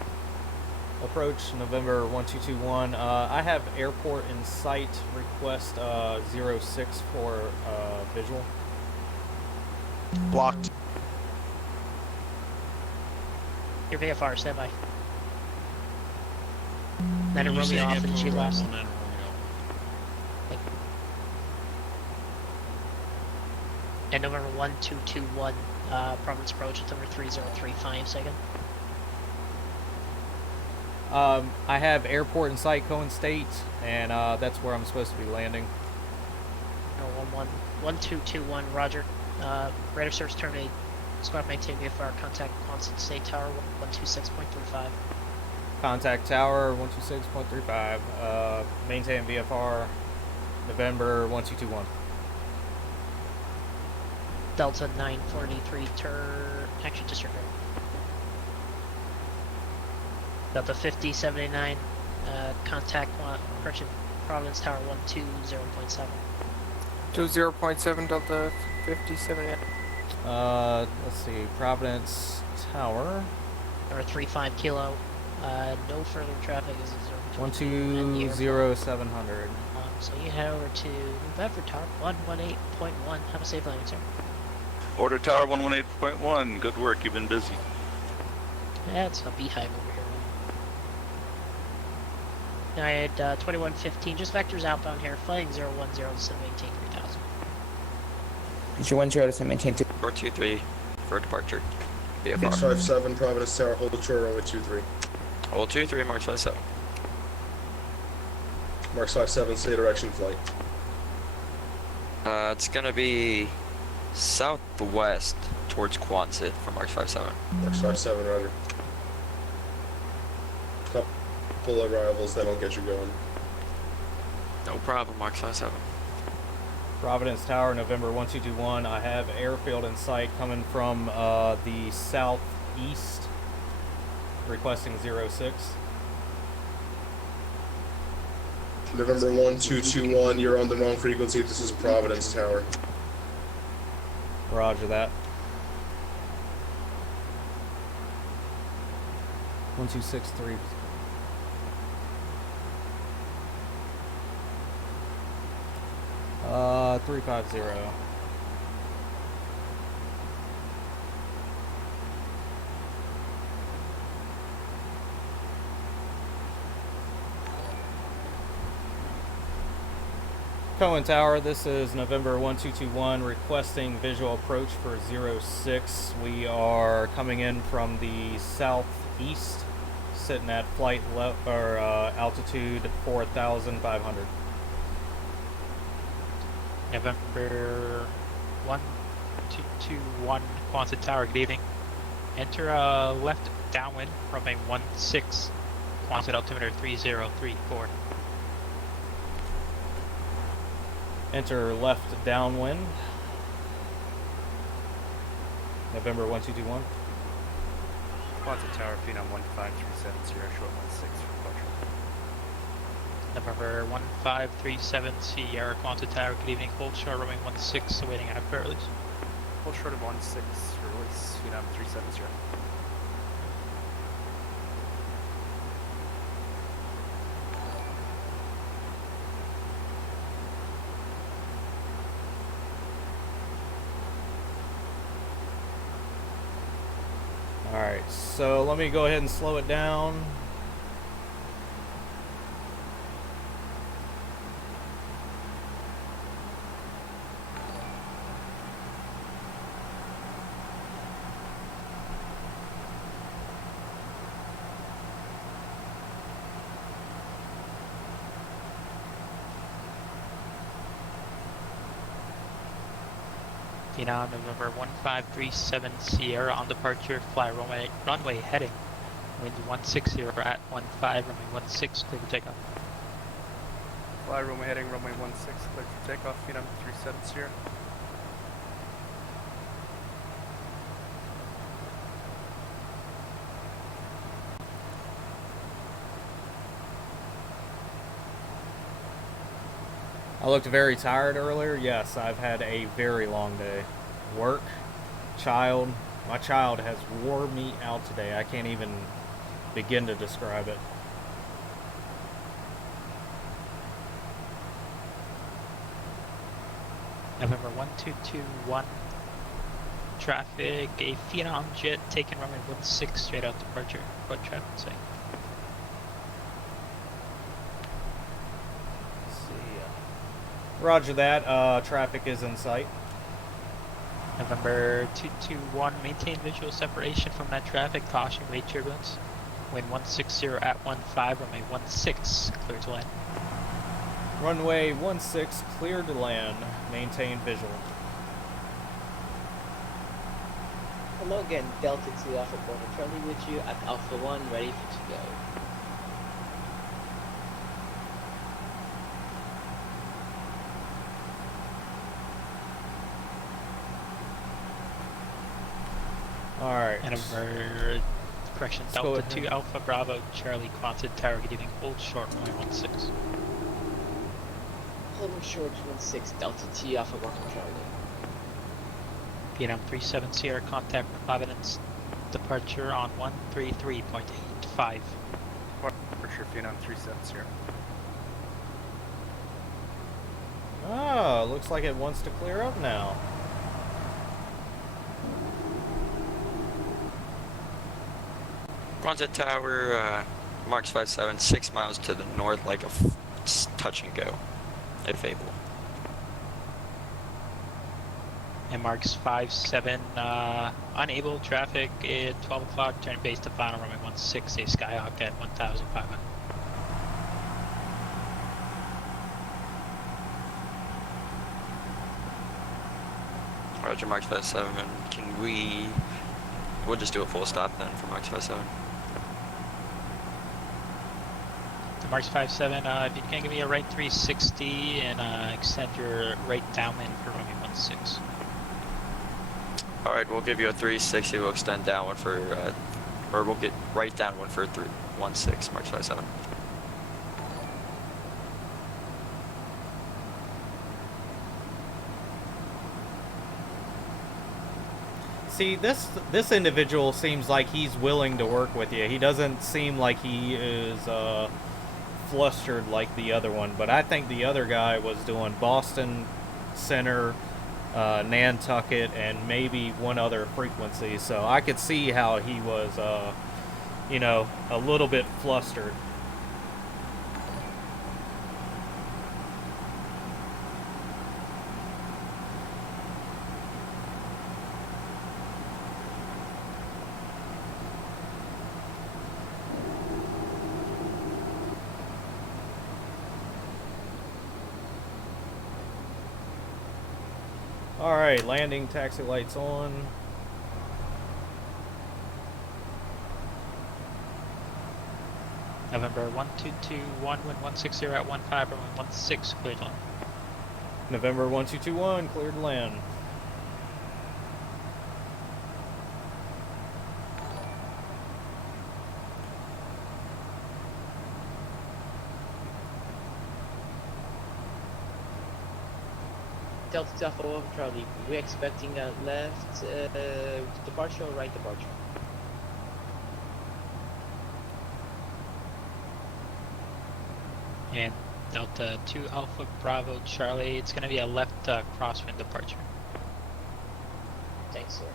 Approach November 1221. I have airport in sight. Request 06 for visual. Blocked. Your VFR, stand by. 9 Romeo off and G last. And November 1221, Providence approach at number 3035, second. I have airport in sight, Cohen State, and that's where I'm supposed to be landing. No, 1221, Roger. Radar service terminate. Squad maintain VFR contact constant state tower 126.35. Contact tower 126.35. Maintain VFR November 1221. Delta 943 actually disregard. Delta 5079 contact approaching Providence Tower 120.7. 20.7 Delta 5079. Let's see, Providence Tower. Or 35 kilo. No further traffic is observed. 120700. So you head over to Bedford Tower 118.1. Have a safe landing, sir. Order Tower 118.1. Good work. You've been busy. Yeah, it's a beehive over here. I had 2115. Just vectors outbound here. Flying 010 to maintain 3000. It's your 10 to maintain 423 for departure. VFR. March 57, Providence Tower, hold short runway 23. Hold 23, March 57. Mark 57, say direction flight. It's gonna be southwest towards Quonset from March 57. Mark 57, Roger. Couple of arrivals, then I'll get you going. No problem, Mark 57. Providence Tower, November 1221. I have airfield in sight coming from the southeast, requesting 06. November 1221, you're on the wrong frequency. This is Providence Tower. Roger that. 1263. Uh, 350. Cohen Tower, this is November 1221, requesting visual approach for 06. We are coming in from the southeast, sitting at flight altitude 4,500. November 1221, Quonset Tower, good evening. Enter left downwind, runway 16, quantity altimeter 3034. Enter left downwind. November 1221. Quantum Tower, Phenom 15370, short 16 for departure. November 1537 Sierra Quantum Tower, good evening, hold short, runway 16, awaiting after release. Hold short of 16 for release, Phenom 370. Alright, so let me go ahead and slow it down. Phenom November 1537 Sierra on departure, fly runway heading, wind 160 at 15, runway 16, clear for takeoff. Fly runway heading, runway 16, clear for takeoff, Phenom 370. I looked very tired earlier. Yes, I've had a very long day. Work, child. My child has wore me out today. I can't even begin to describe it. November 1221 traffic, a Phenom jet taking runway 16 straight out departure. What traffic say? Roger that. Traffic is in sight. November 221, maintain visual separation from that traffic. Caution, wait turbulence. Wind 160 at 15, runway 16, clear to land. Runway 16, clear to land. Maintain visual. Hello again, Delta 2 Alpha Border Charlie with you at Alpha 1, ready to go. Alright. And correction, Delta 2 Alpha Bravo Charlie Quantum Tower, good evening, hold short, runway 16. Holding short 16, Delta 2 Alpha Bravo Charlie. Phenom 37 Sierra, contact Providence, departure on 133.85. Departure, Phenom 370. Oh, looks like it wants to clear up now. Quonset Tower, Marks 57, 6 miles to the north, like a touch and go, if able. And Marks 57, unable traffic at 12 o'clock, turn base to final runway 16, a Skyhawk at 1,500. Roger, Marks 57, can we... We'll just do a full stop then for Marks 57. The Marks 57, if you can give me a right 360 and extend your right downwind for runway 16. Alright, we'll give you a 360, we'll extend downwind for, or we'll get right downwind for 16, Marks 57. See, this individual seems like he's willing to work with you. He doesn't seem like he is flustered like the other one, but I think the other guy was doing Boston Center, Nantucket, and maybe one other frequency. So I could see how he was, you know, a little bit flustered. Alright, landing, taxi lights on. November 1221, wind 160 at 15, runway 16, cleared land. November 1221, cleared land. Delta Alpha 1, Charlie. We're expecting a left departure or right departure? And Delta 2 Alpha Bravo Charlie, it's going to be a left crosswind departure. Thanks, sir.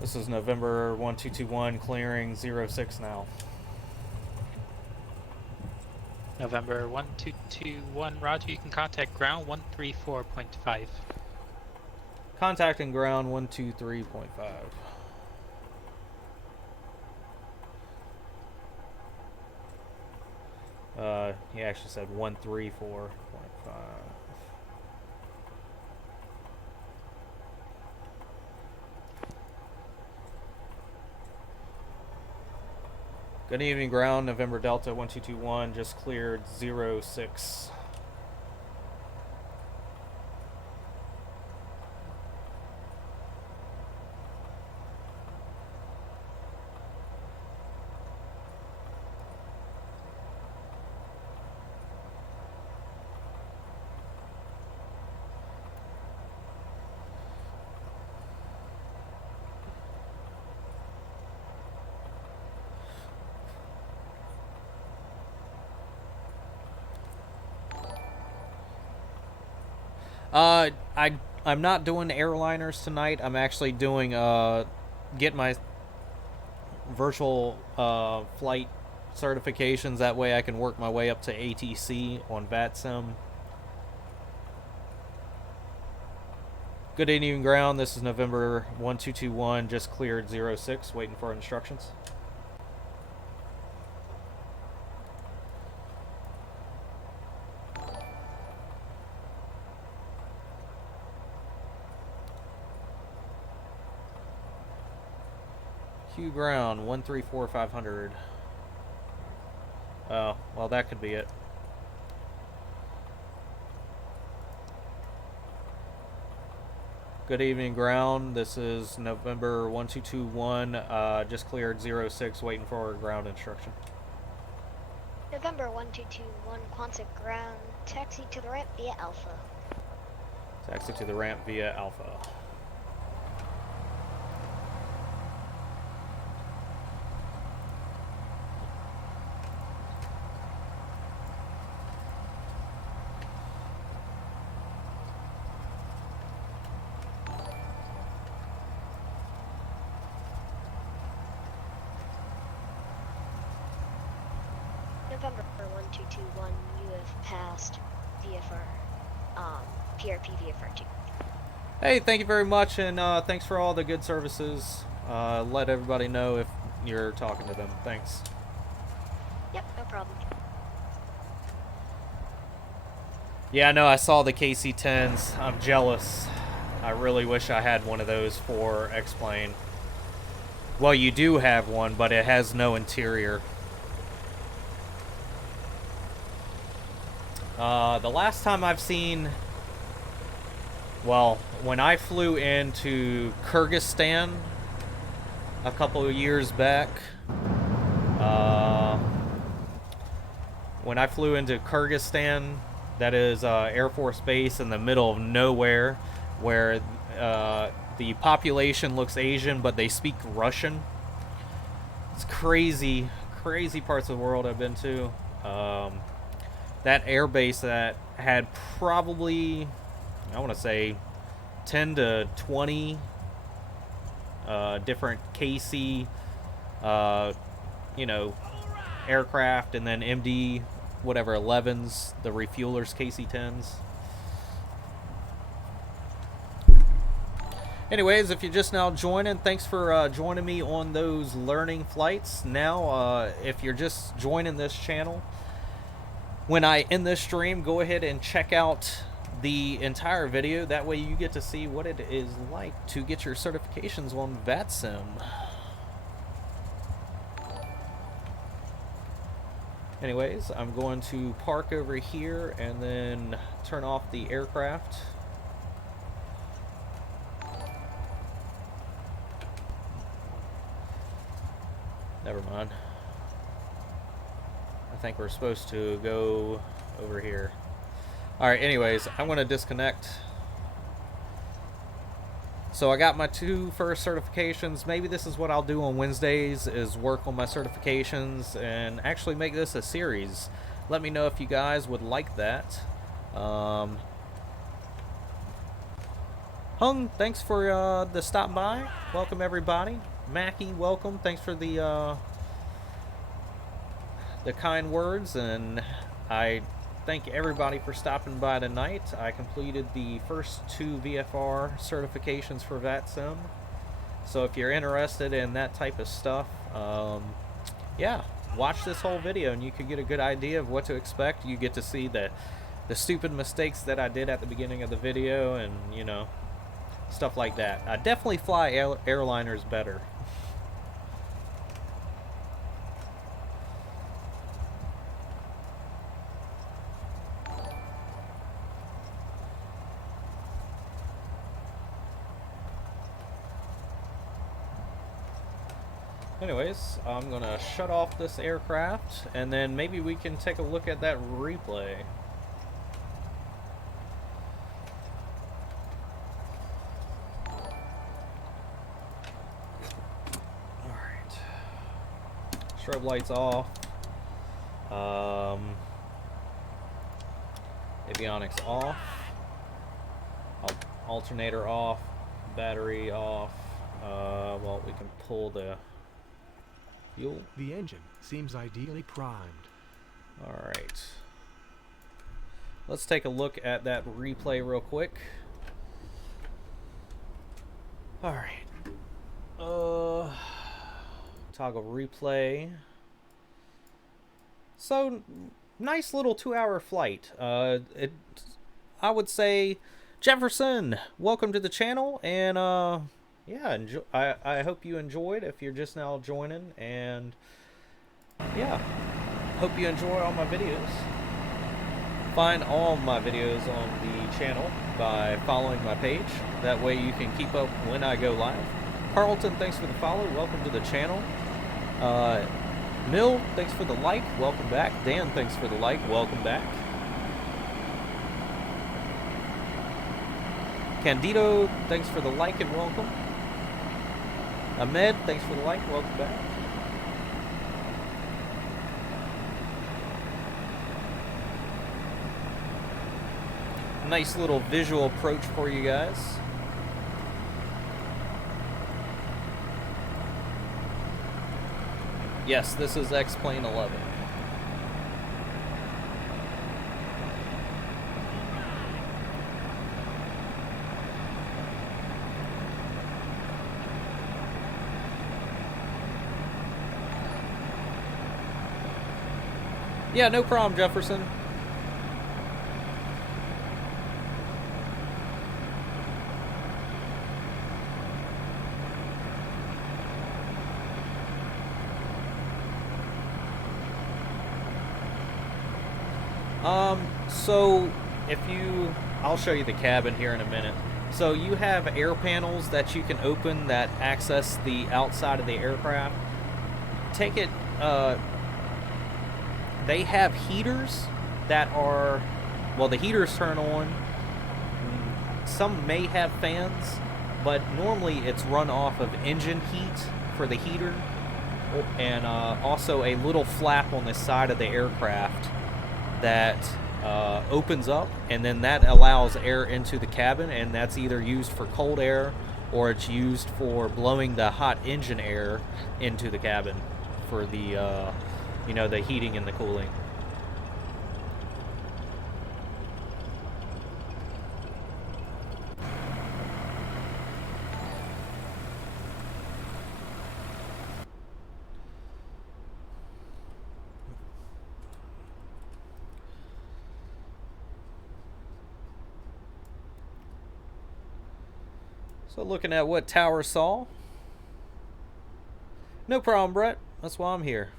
This is November 1221, clearing 06 now. November 1221, Roger, you can contact ground 134.5. Contacting ground 123.5. He actually said 134.5. Good evening, ground. November Delta 1221 just cleared 06. I'm not doing airliners tonight. I'm actually doing get my virtual flight certifications. That way I can work my way up to ATC on VATSIM. Good evening, ground. This is November 1221. Just cleared 06. Waiting for instructions. Q ground 134500. Oh, well, that could be it. Good evening, ground. This is November 1221. Just cleared 06. Waiting for ground instruction. November 1221, Quantic ground. Taxi to the ramp via Alpha. Taxi to the ramp via Alpha. November 1221, you have passed VFR, PRP VFR 2. Hey, thank you very much, and thanks for all the good services. Let everybody know if you're talking to them. Thanks. Yep, no problem. Yeah, no, I saw the KC-10s. I'm jealous. I really wish I had one of those for X-Plane. Well, you do have one, but it has no interior. The last time I've seen... Well, when I flew into Kyrgyzstan a couple of years back... when I flew into Kyrgyzstan, that is Air Force Base in the middle of nowhere, where the population looks Asian, but they speak Russian. It's crazy, crazy parts of the world I've been to. That airbase that had probably, I want to say, 10 to 20 different KC, you know, aircraft, and then MD, whatever, 11s, the refuelers, KC-10s. Anyways, if you're just now joining, thanks for joining me on those learning flights. Now, if you're just joining this channel, when I end this stream, go ahead and check out the entire video. That way you get to see what it is like to get your certifications on VATSIM. Anyways, I'm going to park over here and then turn off the aircraft. Never mind. I think we're supposed to go over here. Alright, anyways, I'm going to disconnect. So I got my 2 first certifications. Maybe this is what I'll do on Wednesdays, is work on my certifications and actually make this a series. Let me know if you guys would like that. Hung, thanks for the stop by. Welcome everybody. Mackie, welcome. Thanks for the kind words, and I thank everybody for stopping by tonight. I completed the first 2 VFR certifications for VATSIM. So if you're interested in that type of stuff, yeah, watch this whole video and you can get a good idea of what to expect. You get to see the stupid mistakes that I did at the beginning of the video, and you know, stuff like that. I definitely fly airliners better. Anyways, I'm gonna shut off this aircraft and then maybe we can take a look at that replay. Alright. Strobe lights off. Avionics off. Alternator off. Battery off. Well, we can pull the fuel. The engine seems ideally primed. Alright. Let's take a look at that replay real quick. Alright. Toggle replay. So, nice little 2-hour flight. I would say, Jefferson, welcome to the channel, and yeah, I hope you enjoyed if you're just now joining, and yeah, hope you enjoy all my videos. Find all my videos on the channel by following my page. That way you can keep up when I go live. Carlton, thanks for the follow. Welcome to the channel. Mill, thanks for the like. Welcome back. Dan, thanks for the like. Welcome back. Candido, thanks for the like and welcome. Ahmed, thanks for the like. Welcome back. Nice little visual approach for you guys. Yes, this is X-Plane 11. Yeah, no problem, Jefferson. So if you, I'll show you the cabin here in a minute. So you have air panels that you can open that access the outside of the aircraft. Take it, they have heaters that are, well, the heaters turn on. Some may have fans, but normally it's run off of engine heat for the heater. and also a little flap on the side of the aircraft that opens up, and then that allows air into the cabin, and that's either used for cold air or it's used for blowing the hot engine air into the cabin for the you know, the heating and the cooling. So looking at what Tower saw. No problem, Brett. That's why I'm here.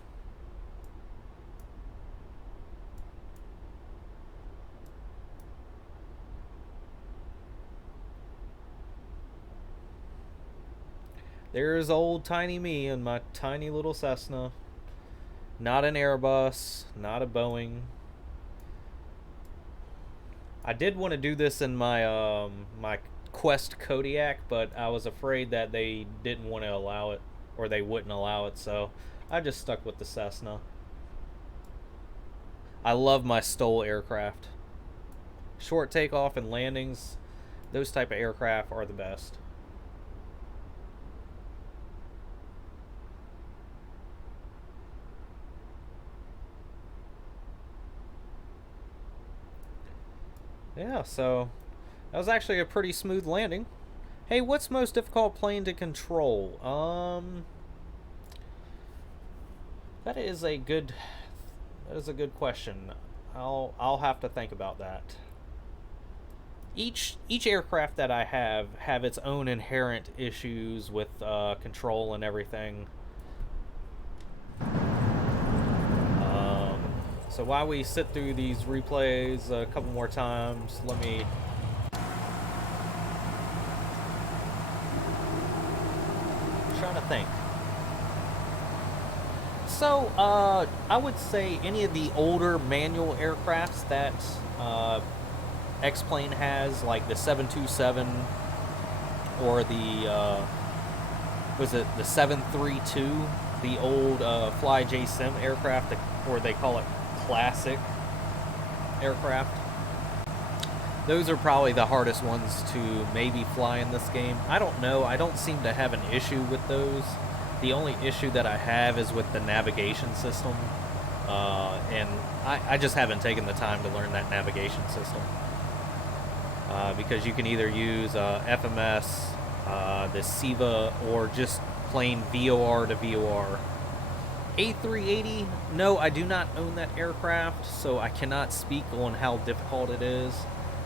There's old tiny me and my tiny little Cessna. Not an Airbus, not a Boeing. I did want to do this in my my Quest Kodiak, but I was afraid that they didn't want to allow it, or they wouldn't allow it, so I just stuck with the Cessna. I love my STOL aircraft. Short takeoff and landings, those type of aircraft are the best. Yeah, so that was actually a pretty smooth landing. Hey, what's most difficult plane to control? That is a good question. I'll have to think about that. Each aircraft that I have its own inherent issues with control and everything. So while we sit through these replays a couple more times, let me... I'm trying to think. So, I would say any of the older manual aircrafts that X-Plane has, like the 727 or the, was it the 732, the old Fly J-Sim aircraft, or they call it classic aircraft. Those are probably the hardest ones to maybe fly in this game. I don't know. I don't seem to have an issue with those. The only issue that I have is with the navigation system. And I just haven't taken the time to learn that navigation system. Because you can either use FMS, the SIVA, or just plain VOR to VOR. A380, no, I do not own that aircraft, so I cannot speak on how difficult it is.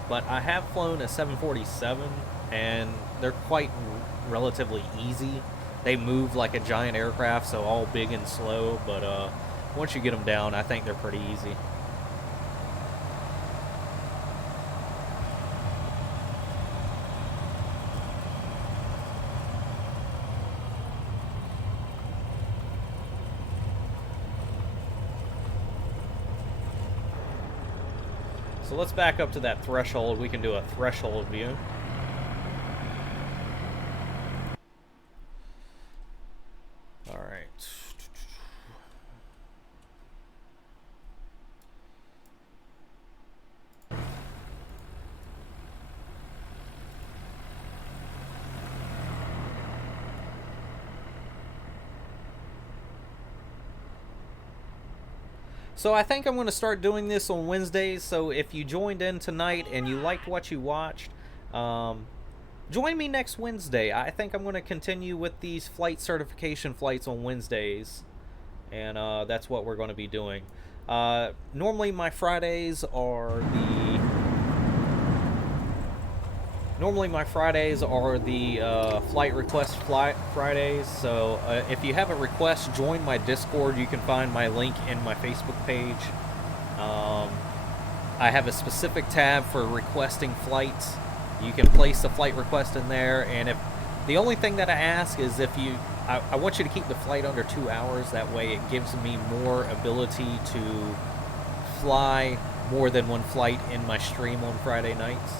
But I have flown a 747, and they're quite relatively easy. They move like a giant aircraft, so all big and slow, but once you get them down, I think they're pretty easy. So let's back up to that threshold. We can do a threshold view. All right. So I think I'm going to start doing this on Wednesdays, so if you joined in tonight and you liked what you watched, join me next Wednesday. I think I'm going to continue with these flight certification flights on Wednesdays, and that's what we're going to be doing. Normally my Fridays are the flight request Fridays, so if you have a request, join my Discord. You can find my link in my Facebook page. I have a specific tab for requesting flights. You can place a flight request in there, and if the only thing that I ask is if you, I want you to keep the flight under 2 hours. That way it gives me more ability to fly more than one flight in my stream on Friday nights.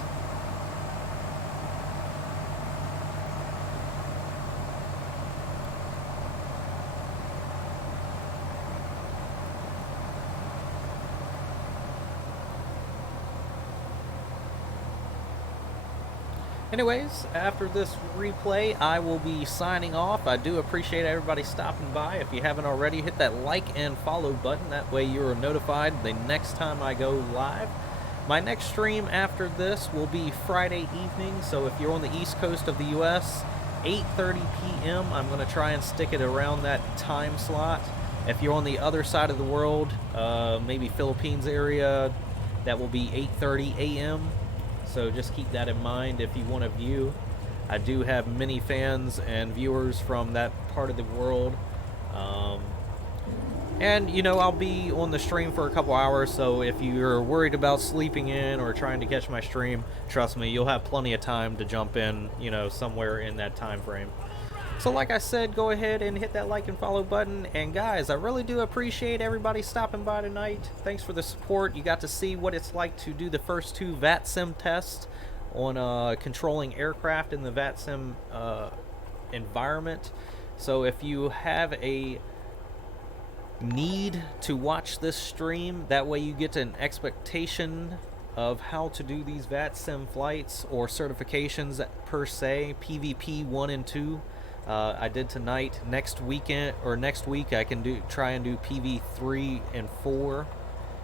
Anyways, after this replay, I will be signing off. I do appreciate everybody stopping by. If you haven't already, hit that like and follow button. That way you're notified the next time I go live. My next stream after this will be Friday evening, so if you're on the east coast of the US, 8:30 p.m. I'm going to try and stick it around that time slot. If you're on the other side of the world, maybe Philippines area, that will be 8:30 a.m. So just keep that in mind if you want to view. I do have many fans and viewers from that part of the world. And, you know, I'll be on the stream for a couple hours, so if you're worried about sleeping in or trying to catch my stream, trust me, you'll have plenty of time to jump in, you know, somewhere in that time frame. So like I said, go ahead and hit that like and follow button. And guys, I really do appreciate everybody stopping by tonight. Thanks for the support. You got to see what it's like to do the first 2 VATSIM tests on controlling aircraft in the VATSIM environment. So if you have a need to watch this stream, that way you get an expectation of how to do these VATSIM flights or certifications per se, PvP 1 and 2. I did tonight. Next week I can try and do PV 3 and 4,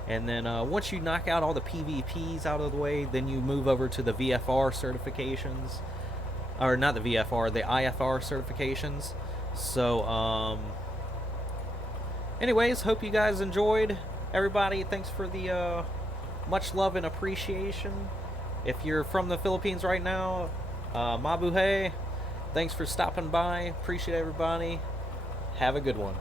and then once you knock out all the PvPs out of the way, then you move over to the VFR certifications, or not the VFR, the IFR certifications. So anyways, hope you guys enjoyed. Everybody, thanks for the much love and appreciation. If you're from the Philippines right now, mabuhay. Thanks for stopping by. Appreciate everybody. Have a good one.